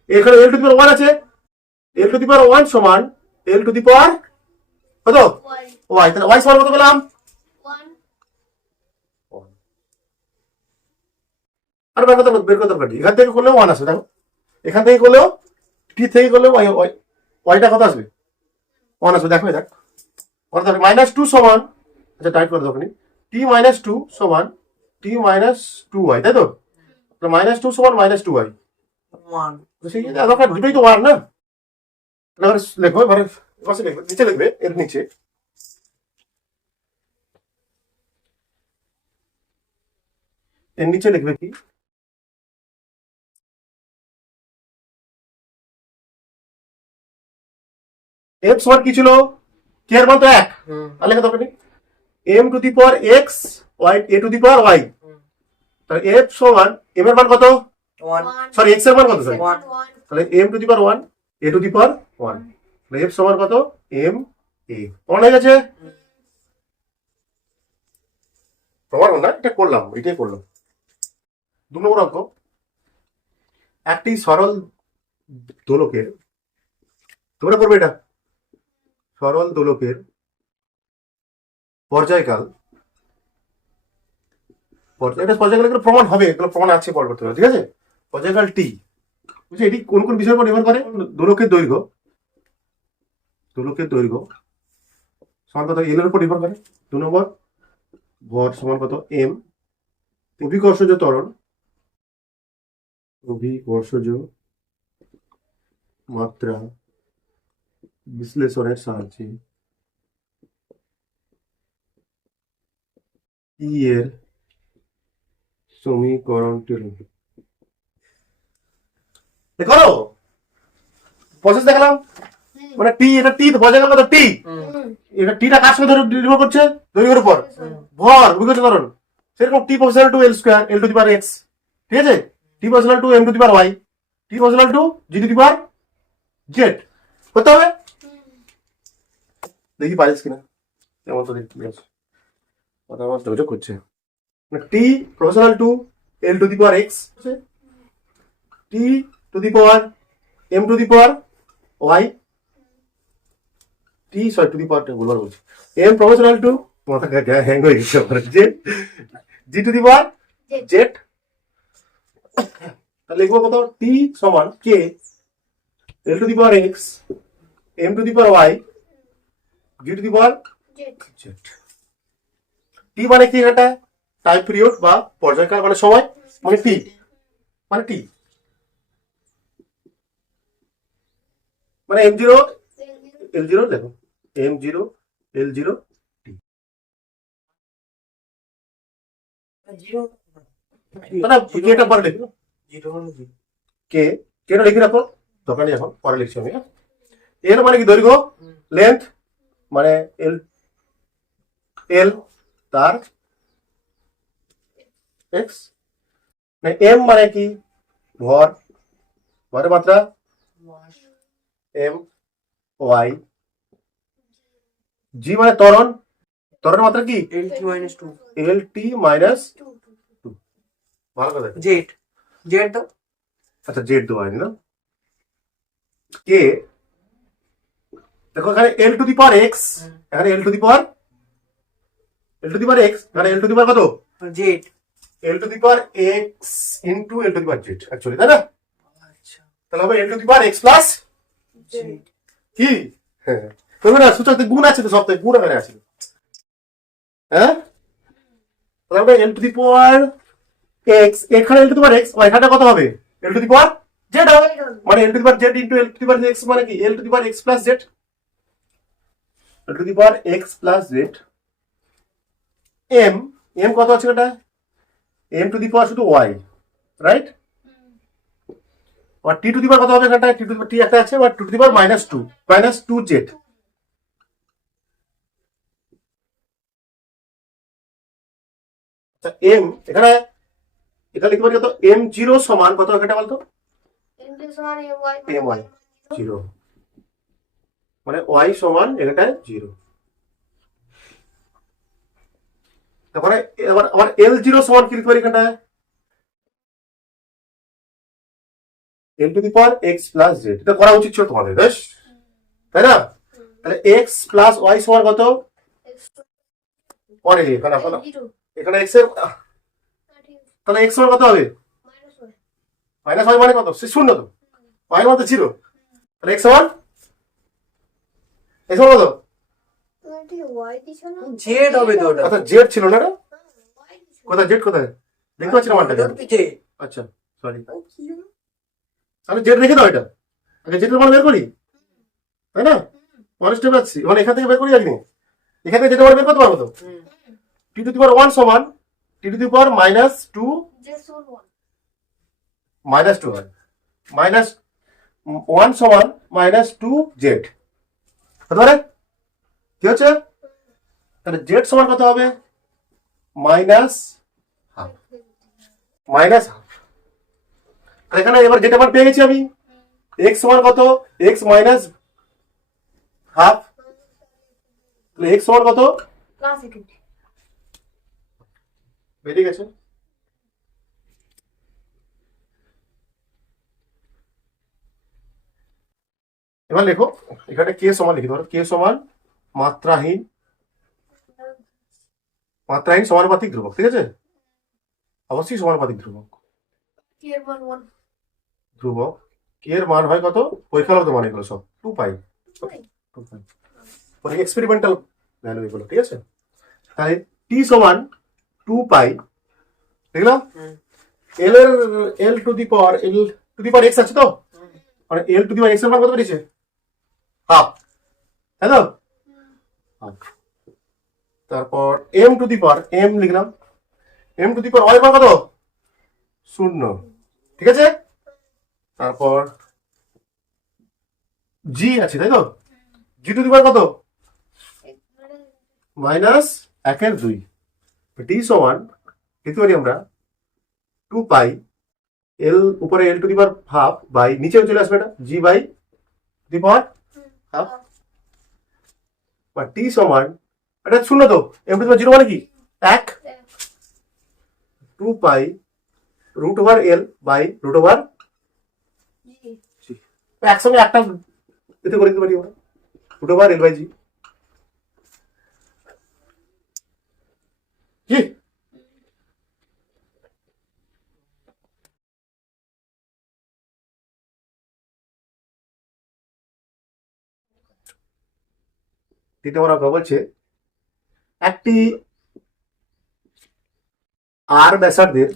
এখানে L to the power one আছে, এল টু দি পাওয়ার ওয়ান সমান এল টু দি পাওয়ার কত? Y Y. তাহলে ওয়াই সমান কত পেলাম? 1 আর বের করতে পারি, এখান থেকে করলেও ওয়ান আসবে। দেখো, এখান থেকে করলেও টি থেকে করলেও ওয়াইটা কত আসবে? ওয়ান আসবে। দেখো দেখ, অর্থাৎ মাইনাস টু সমান, আচ্ছা টাইপ করে দেবো, টি মাইনাস টু সমান টি মাইনাস টু ওয়াই, তাই তো? মাইনাস টু সমান মাইনাস টু ওয়াই, 1 সেই দরকার দুটোই তো ওয়ান না। এবার লেখো, এবারে পাশে লিখবে, নিচে লিখবে, এর নিচে এর নিচে লিখবে কি? এফ সমান কি ছিল? কে এর মান তো এক, আর লেখা দরকার নেই। M to the power X Y A to the power Y, তাহলে এফ সমান এম এর মান কত? 1 সরি, এক্স এর মান কত? সরি, 1 তাহলে M to the power one A to the power one, তাহলে এফ সমান কত? M A. প্রমাণ হয়ে গেছে? প্রমাণ না, এটা করলাম, এটাই করলাম। 2 নম্বর অঙ্ক, একটি সরল দোলকের, তোমরা করবে এটা, সরল দোলকের পর্যায়কাল, এটা পর্যায়কাল এগুলো প্রমাণ হবে, এগুলো প্রমাণ আছে পরবর্তীকালে, ঠিক আছে? পর্যায়কাল টি, বুঝছি এটি কোন কোন বিষয়ের উপর নির্ভর করে? দোলকের দৈর্ঘ্য, দোলকের দৈর্ঘ্য সমান কত? এল এর উপর নির্ভর করে। 2 নম্বর, ভর সমান কত? এম। অভিকর্ষজ ত্বরণ, অভিকর্ষজ মাত্রা বিশ্লেষণের সাহায্যে ই এর সমীকরণটি দেখো, প্রসেস দেখালাম, মানে টি, এটা টি তো পর্যায়কাল কত? টি, এটা টিটা কার সঙ্গে নির্ভর করছে? দৈর্ঘ্যের উপর। ভর অভিকর্ষজ ত্বরণ, সেরকম T proportional to L square L to the power X, ঠিক আছে? T proportional to M to the power Y, T proportional to G to the power Z করতে হবে। দেখি পারিস কিনা, এমন তো দেখতে আছে, কথা আমার যোগাযোগ করছে। T proportional to L to the power X, T to the power M to the power Y, T sorry to the power বলবার বলছি, এম প্রপোর্শনাল টু, মাথা হ্যাং হয়ে গেছে আমার, Z G to the power Z. তাহলে লিখবো কত? T সমান K L to the power X M to the power Y G to the power Z. T মানে কি? এটা টাইম পিরিয়ড বা পর্যায়কাল, মানে সময়, মানে টি, মানে টি মানে এম জিরো এল জিরো, দেখো M zero L zero zero না কেটা পরে লিখবো, জিরো মানে জিরো। কে কেটা লিখি রাখো, দরকার নেই এখন, পরে লিখছি আমি। এর মানে কি দৈর্ঘ্য, লেন্থ মানে এল, এল তার এক্স, এম মানে কি ভর, ভরের মাত্রা এম ওয়াই, জি মানে ত্বরণ, ত্বরণের মাত্রা কি এল টি মাইনাস টু। এল টি মাইনাস, 2 ভালো কথা। জেড, জেড তো আচ্ছা জেড দেওয়া হয়নি না, কে দেখো এখানে L to the power X, এখানে L to the power, L to the power X, এখানে এল টু দি পাওয়ার কত, Z. L to the power X into L to the power Z actually, তাই না? আচ্ছা, তাহলে হবে L to the power X plus Z. কি, হ্যাঁ তবে না সূচক গুণ আছে তো, সপ্তাহে গুণ এখানে আছে, হ্যাঁ তাহলে হবে L to the power X, এখানে L to the power X, এখানে কত হবে L to the power Z হবে, মানে L to the power Z into L to the power X মানে কি L to the power X plus Z, L to the power X plus Z. M, M কত আছে এটা, M to the power শুধু Y, right? আর T to the power কত হবে এখানটা, টি টু দি পাওয়ার টি একটা আছে, আর two to the power minus two Z. আচ্ছা এম এখানে, এটা লিখতে পারি কত, এম জিরো সমান কত এখানটা বলতো, into সমান my এম ওয়াই জিরো, মানে ওয়াই সমান এখানটায় জিরো। তারপরে এবার আবার এল জিরো সমান কি লিখতে পারি এখানটায়, L to the power X plus Z, এটা করা উচিত ছিল তোমাদের, বেশ তাই না? তাহলে এক্স প্লাস ওয়াই সমান কত, পরে এখানে এখানে এক্স এর, তাহলে এক্স সমান কত হবে, মাইনাস ওয়াই মানে কত, সে শূন্য তো, ওয়াই মানে জিরো, তাহলে এক্স সমান, এক্স সমান কত, জেড হবে তো ওটা। আচ্ছা জেড ছিল না এটা, কোথায় জেড কোথায় দেখতে পাচ্ছি না মানটা, ওটার পিছে। আচ্ছা সরি, তাহলে জেড রেখে দাও, এটা আগে জেডের মান বের করি, তাই না? পরের স্টেপ আসছি, মানে এখান থেকে বের করি একদিন, এখান থেকে জেডের মান বের করতে পারবো তো, টি টু দি পাওয়ার ওয়ান সমান T to the power minus two হয়, মাইনাস ওয়ান সমান মাইনাস টু জেড হতে পারে, কি হচ্ছে, তাহলে জেড সমান কত হবে, মাইনাস হাফ, মাইনাস হাফ। এখানে এবার যেটা মান পেয়ে গেছি আমি, এক্স সমান কত, এক্স মাইনাস হাফ, তাহলে এক্স সমান কত, বেরিয়ে গেছে। এবার লেখো এখানে কে সমান লিখতে পারো, কে সমান মাত্রাহীন, মাত্রাহীন সমানুপাতিক ধ্রুবক, ঠিক আছে, অবশ্যই সমানুপাতিক ধ্রুবক, ধ্রুবক কে এর মান হয় কত, পরীক্ষাগত মান এগুলো সব 2 পাই, মানে এক্সপেরিমেন্টাল ভ্যালু এগুলো, ঠিক আছে। তাহলে টি সমান 2 পাই, দেখলাম এল এর, এল টু দি পাওয়ার এক্স আছে তো, মানে L to the power x এর মান কত বেরিয়েছে, হাফ, তাই তো, half। তারপর M to the power, M লিখলাম, M to the power Y মান কত, শূন্য, ঠিক আছে। তারপর জি আছে তাই তো, জি টু দি পাওয়ার কত, মাইনাস 1/2, ডি সমান লিখতে পারি আমরা 2 পাই এল উপরে L to the power half by নিচেও চলে আসবে এটা জি বাই দি পাওয়ার হাফ, বা টি সমান এটা শূন্য তো, M to the power zero মানে কি 1, 2 pi root over L by root over G, একসঙ্গে একটা এতে করে দিতে পারি আমরা, root over L by G, কি দিতে ওরা বলছে একটি আর ব্যাসার্ধের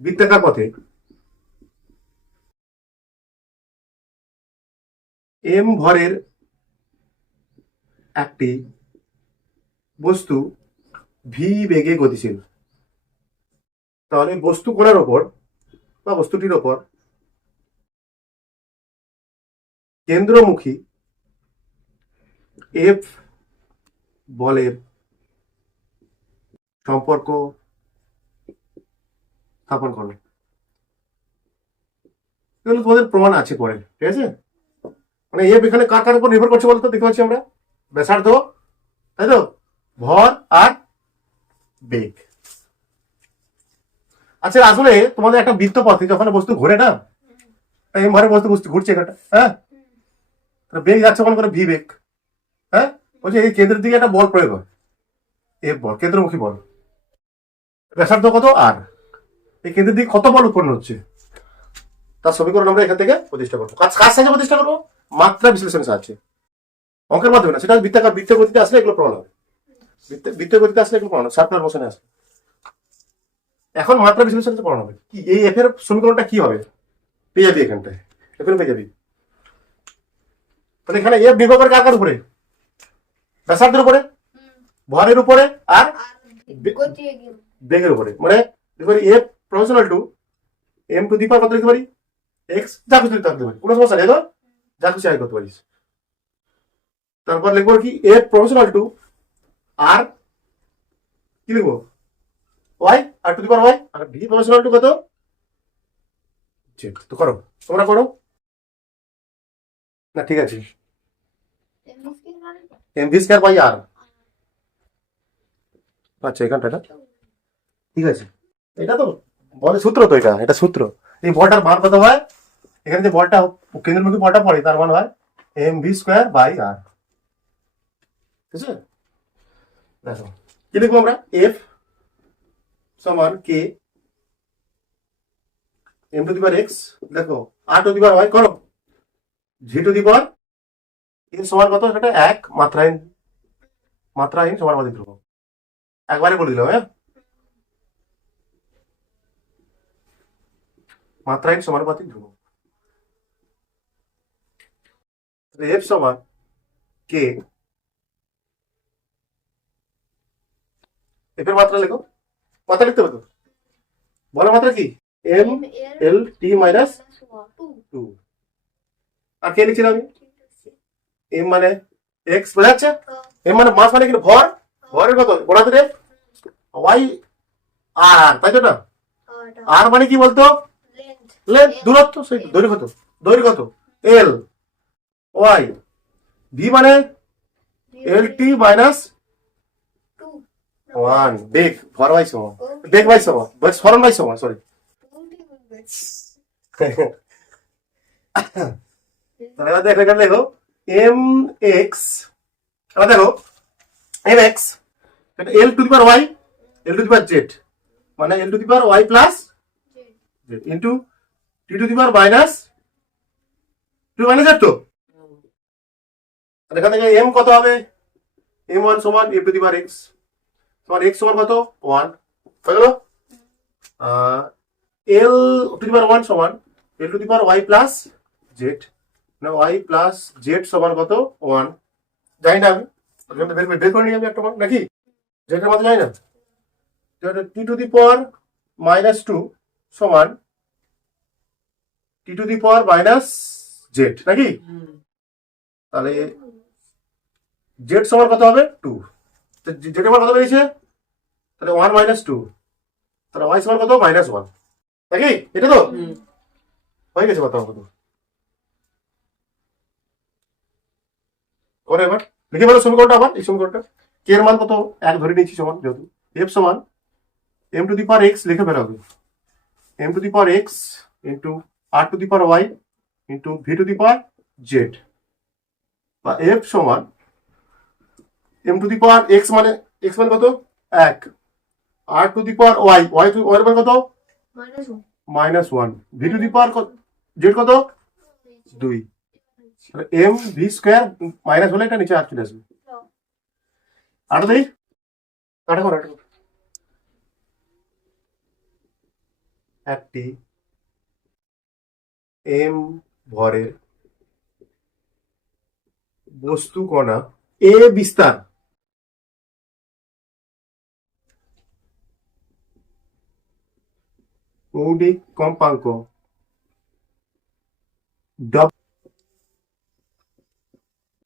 বৃত্তাকার পথে এম ভরের একটি বস্তু ভি বেগে গতিশীল, তাহলে বস্তু কোণার ওপর বা বস্তুটির ওপর কেন্দ্রমুখী এফ বলের সম্পর্ক স্থাপন করো। এগুলো তোমাদের প্রমাণ আছে পরে, ঠিক আছে? মানে এফ এখানে কার কার উপর নির্ভর করছে বলতো, দেখতে পাচ্ছি আমরা ব্যাসার্ধ, তাই তো, ভর আর বেগ। আচ্ছা, আসলে তোমাদের একটা বৃত্ত পথে যখন বস্তু ঘুরে না, এম ভরের বস্তু ঘুরছে এখানটা, হ্যাঁ, বেগ যাচ্ছে মনে করে ভি বেগ, হ্যাঁ, বলছে এই কেন্দ্রের দিকে একটা বল প্রয়োগ হয়, এফ বল, কেন্দ্রমুখী বল, ব্যাসার্ধ কত আর, এই কেন্দ্রের দিকে কত বল উৎপন্ন হচ্ছে, তার সমীকরণ আমরা এখান থেকে প্রতিষ্ঠা করবো। কাজ সাহায্যে প্রতিষ্ঠা করবো, মাত্রা বিশ্লেষণের সাহায্যে, অঙ্কের মাধ্যমে না, সেটা বৃত্তের গতিতে আসলে এগুলো প্রমাণ হবে, বৃত্তের গতিতে আসলে এগুলো প্রমাণ হবে, সার্কুলার মোশনে আসলে। এখন মাত্রা বিশ্লেষণে প্রমাণ হবে কি, এই এফ এর সমীকরণটা কি হবে, পেয়ে যাবি এখানটায়, এখানে পেয়ে যাবি। তাহলে এখানে এফ নির্ভর করে কার কার উপরে, ব্যাসার্ধের উপরে, ভরের উপরে আর গতি এগিয়ে। বেগের উপরে। মানে দেখতে পারি F proportional to M to the power কত লিখতে পারি, এক্স, যা কিছু লিখতে পারি, কোনো সমস্যা নেই তো, যা কিছু আয় করতে পারিস। তারপর লিখবো কি এফ প্রফেশনাল টু আর কি লিখবো, ওয়াই আর টু দি পাওয়ার ওয়াই, আর ভি প্রফেশনাল টু কত, জেড। তো করো, তোমরা করো না, ঠিক আছে, M V square by R. আচ্ছা, এখানটা এটা ঠিক আছে, এটা তো বলে সূত্র, তো এটা সূত্র। এই বলটার মান কত হয়, এখানে যে বলটা কেন্দ্রমুখী বলটা পড়ে তার মান হয় M V square by R, ঠিক আছে? দেখো কি লিখবো আমরা, এফ সমান K M to the power X, দেখো আর টু দি পাওয়ার ওয়াই, করো জি টু দি পাওয়ার এর সমান কত, সেটা এক মাত্রাহীন সমানুপাতিক ধ্রুবক, একবারে বলে দিলাম, হ্যাঁ, মাত্রাহীন সমানুপাতিক ধ্রুবক। এফ সমান কে, এফ এর মাত্রা লেখো, মাত্রা লিখতে হবে তো, বলো মাত্রা কি, M L T minus two, আর কে লিখছিলাম আমি, এম মানে এক্স, বোঝা যাচ্ছে, এম মানে মাস মানে কি ভর, ভরের কত গোড়াতে রে, ওয়াই আর আর, তাই তো না, আর মানে কি বলতো, লেন্থ, দূরত্ব, সেই দৈর্ঘ্য, তো দৈর্ঘ্য কত, এল, ওয়াই, ভি মানে এল টি মাইনাস ওয়ান, বেগ, ভর বাই সময়, বেগ বাই সময়, স্মরণ বাই সময়, সরি। তাহলে এবার দেখো, এখানে দেখো এম এক্স, এবার দেখো M X L to the power Y, L to the power Z, মানে L to the power Y plus Z into T to the power minus two minus Z. তো আর এখান থেকে এম কত হবে, M one সমান M to the power X, তোমার X সমান কত ওয়ান, হয়ে গেল। এল টু দি পাওয়ার ওয়ান সমান L to the power Y plus Z, Y plus Z সমান কত ওয়ান, জানি না আমি, বের করে নিই আমি একটা মান, নাকি জেডের মতো জানি না, T to the power minus two সমান T to the power minus Z, নাকি? তাহলে জেড সমান কত হবে টু, জেড মান কত বেরিয়েছে, তাহলে ওয়ান মাইনাস টু, তাহলে ওয়াই সমান কত মাইনাস ওয়ান, নাকি? এটা তো হয়ে গেছে কথা কত, করে এবার লিখে ফেলো সমীকরণটা, আবার এই সমীকরণটা কে এর মান কত এক ধরে নিয়েছি সমান, যেহেতু এফ সমান M to the power X লিখে ফেলা হবে, M to the power X into R to the power Y into V to the power Z, বা এফ সমান M to the power X মানে কত এক, R to the power Y, Y মান কত minus one, V to the power Z কত দুই, M V square minus হলে এটা নিচে আর চলে আসবে, আটা দেই, আটা করো, একটি এম ভরের বস্তু কণা এ বিস্তার কৌণিক কম্পাঙ্ক W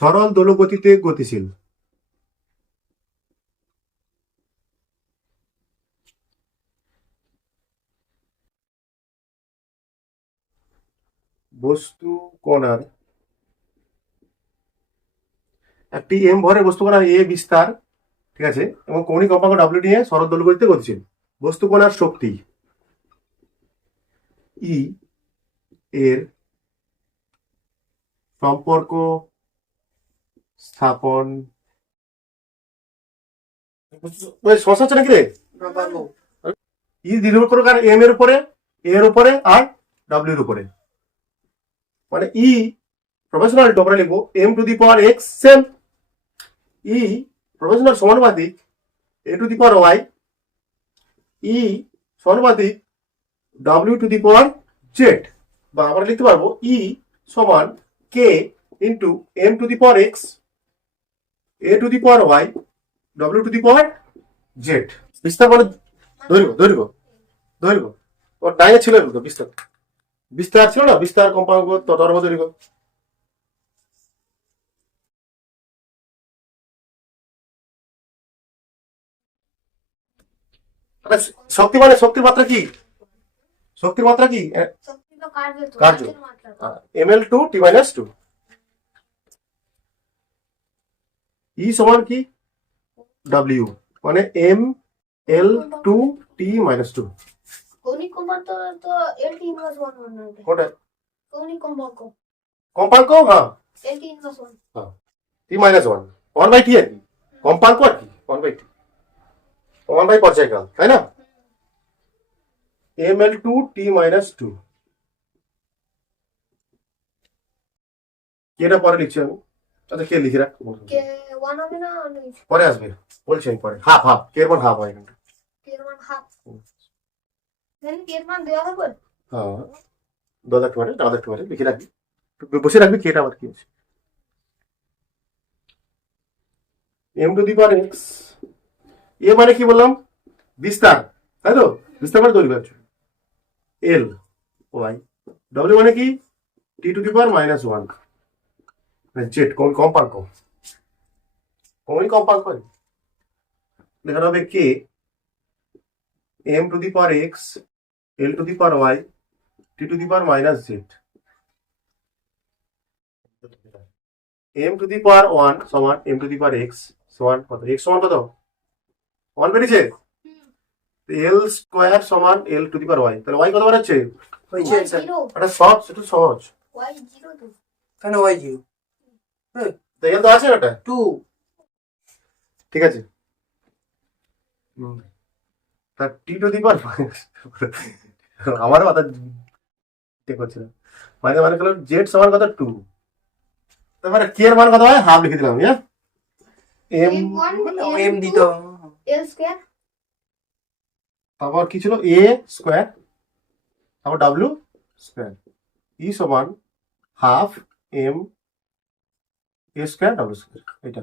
সরল দোলগতিতে গতিশীল। বস্তু কণার একটি এম ভরের বস্তু কণা এ বিস্তার, ঠিক আছে, এবং কৌণিক কম্পাঙ্ক ডব্লিউ নিয়ে সরল দোলগতিতে গতিশীল। বস্তু কণার শক্তি ই এর সম্পর্ক স্থাপন সমস্যা হচ্ছে নাকি রে? না পারবো। ই নির্ভর করো কার এম এর উপরে, এর উপরে আর ডব্লিউ এর উপরে। মানে ই প্রফেশনাল ডবরে লিখবো M to the power X same, E proportional সমানুপাতিক A to the power Y, E সমানুপাতিক W to the power Z, বা আমরা লিখতে পারবো ই সমান K into M to the power X A to the power Y W to the power Z. বিস্তার মানে দৈর্ঘ্য দৈর্ঘ্য দৈর্ঘ্য ওর ডাইনে ছিল তো বিস্তার, বিস্তার ছিল না, বিস্তার কম্পাঙ্ক তরঙ্গ দৈর্ঘ্য। শক্তি মানে শক্তির মাত্রা কি? শক্তির মাত্রা কি? শক্তি তো কার্য তো কার্য। কার্যের মাত্রা তো। ml two T minus two. ই সমান কি? ডব্লিউ মানে M L two T minus two. কৌণিক কম্পাঙ্ক তো LT ইনভার্স 1 মনে হয়। কোনটা? কৌণিক কম্পাঙ্ক কম্পাঙ্ক, হ্যাঁ LT inverse 1। T minus one, one by T আর কি, কম্পাঙ্ক আর কি one by T, one by পর্যায়কাল, তাই না? M L two T minus two, এটা পরে লিখছি আমি, আচ্ছা কে লিখে রাখ, কে 1 হবে না অনেক পরে আসবে, বলছি আমি পরে। হাফ হাফ কে এর মান হাফ হয় এখানটা। কে এর মান হাফ। জানি কে এর মান দেওয়া হবে। হ্যাঁ দাদা একটু পারে, দাদা একটু পারে লিখে রাখবি, বসে রাখবি কেটা আবার কি আছে। M to the power X, A মানে কি বললাম? বিস্তার, তাই তো? বিস্তার মানে দৈর্ঘ্য। এল ওয়াই, ডব্লিউ মানে কি? T to the power minus one, Z কম্পাঙ্ক, কৌণিক কম্পাঙ্ক লেখা হবে K M to the power X L to the power Y T to the power minus Z. M to the power one সমান M to the power X সমান কত? X সমান কত? ওয়ান বেরিয়েছে। এল স্কোয়ার সমান L to the power Y, তাহলে Y কত বেরোচ্ছে? হয়েছে স্যার। জিরো এটা সহজ, একটু সহজ। ওয়াই জিরো তো। কেন ওয়াই জিরো? তো এল তো আছে না ওটা, 2। ঠিক আছে। তার টি টু দি পাওয়ার আমারও কথা ঠিক করছে না, মানে মানে গেল জেড সমান কত? টু। তারপরে কে এর মান কত হয়? হাফ লিখে দিলাম, হ্যাঁ। এম এম দিতে হবে। এল স্কয়ার তারপর কি ছিল? এ স্কোয়ার, তারপর ডাব্লিউ স্কোয়ার, ই সমান half M A square W square. এটা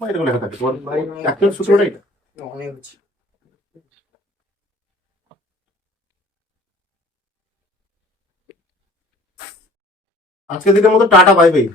এরকম লেখা থাকে তোমার অ্যাকচুয়াল সূত্রটা এটা। অনেক হচ্ছে। আজকের দিনের মতো টাটা, বাই বাই।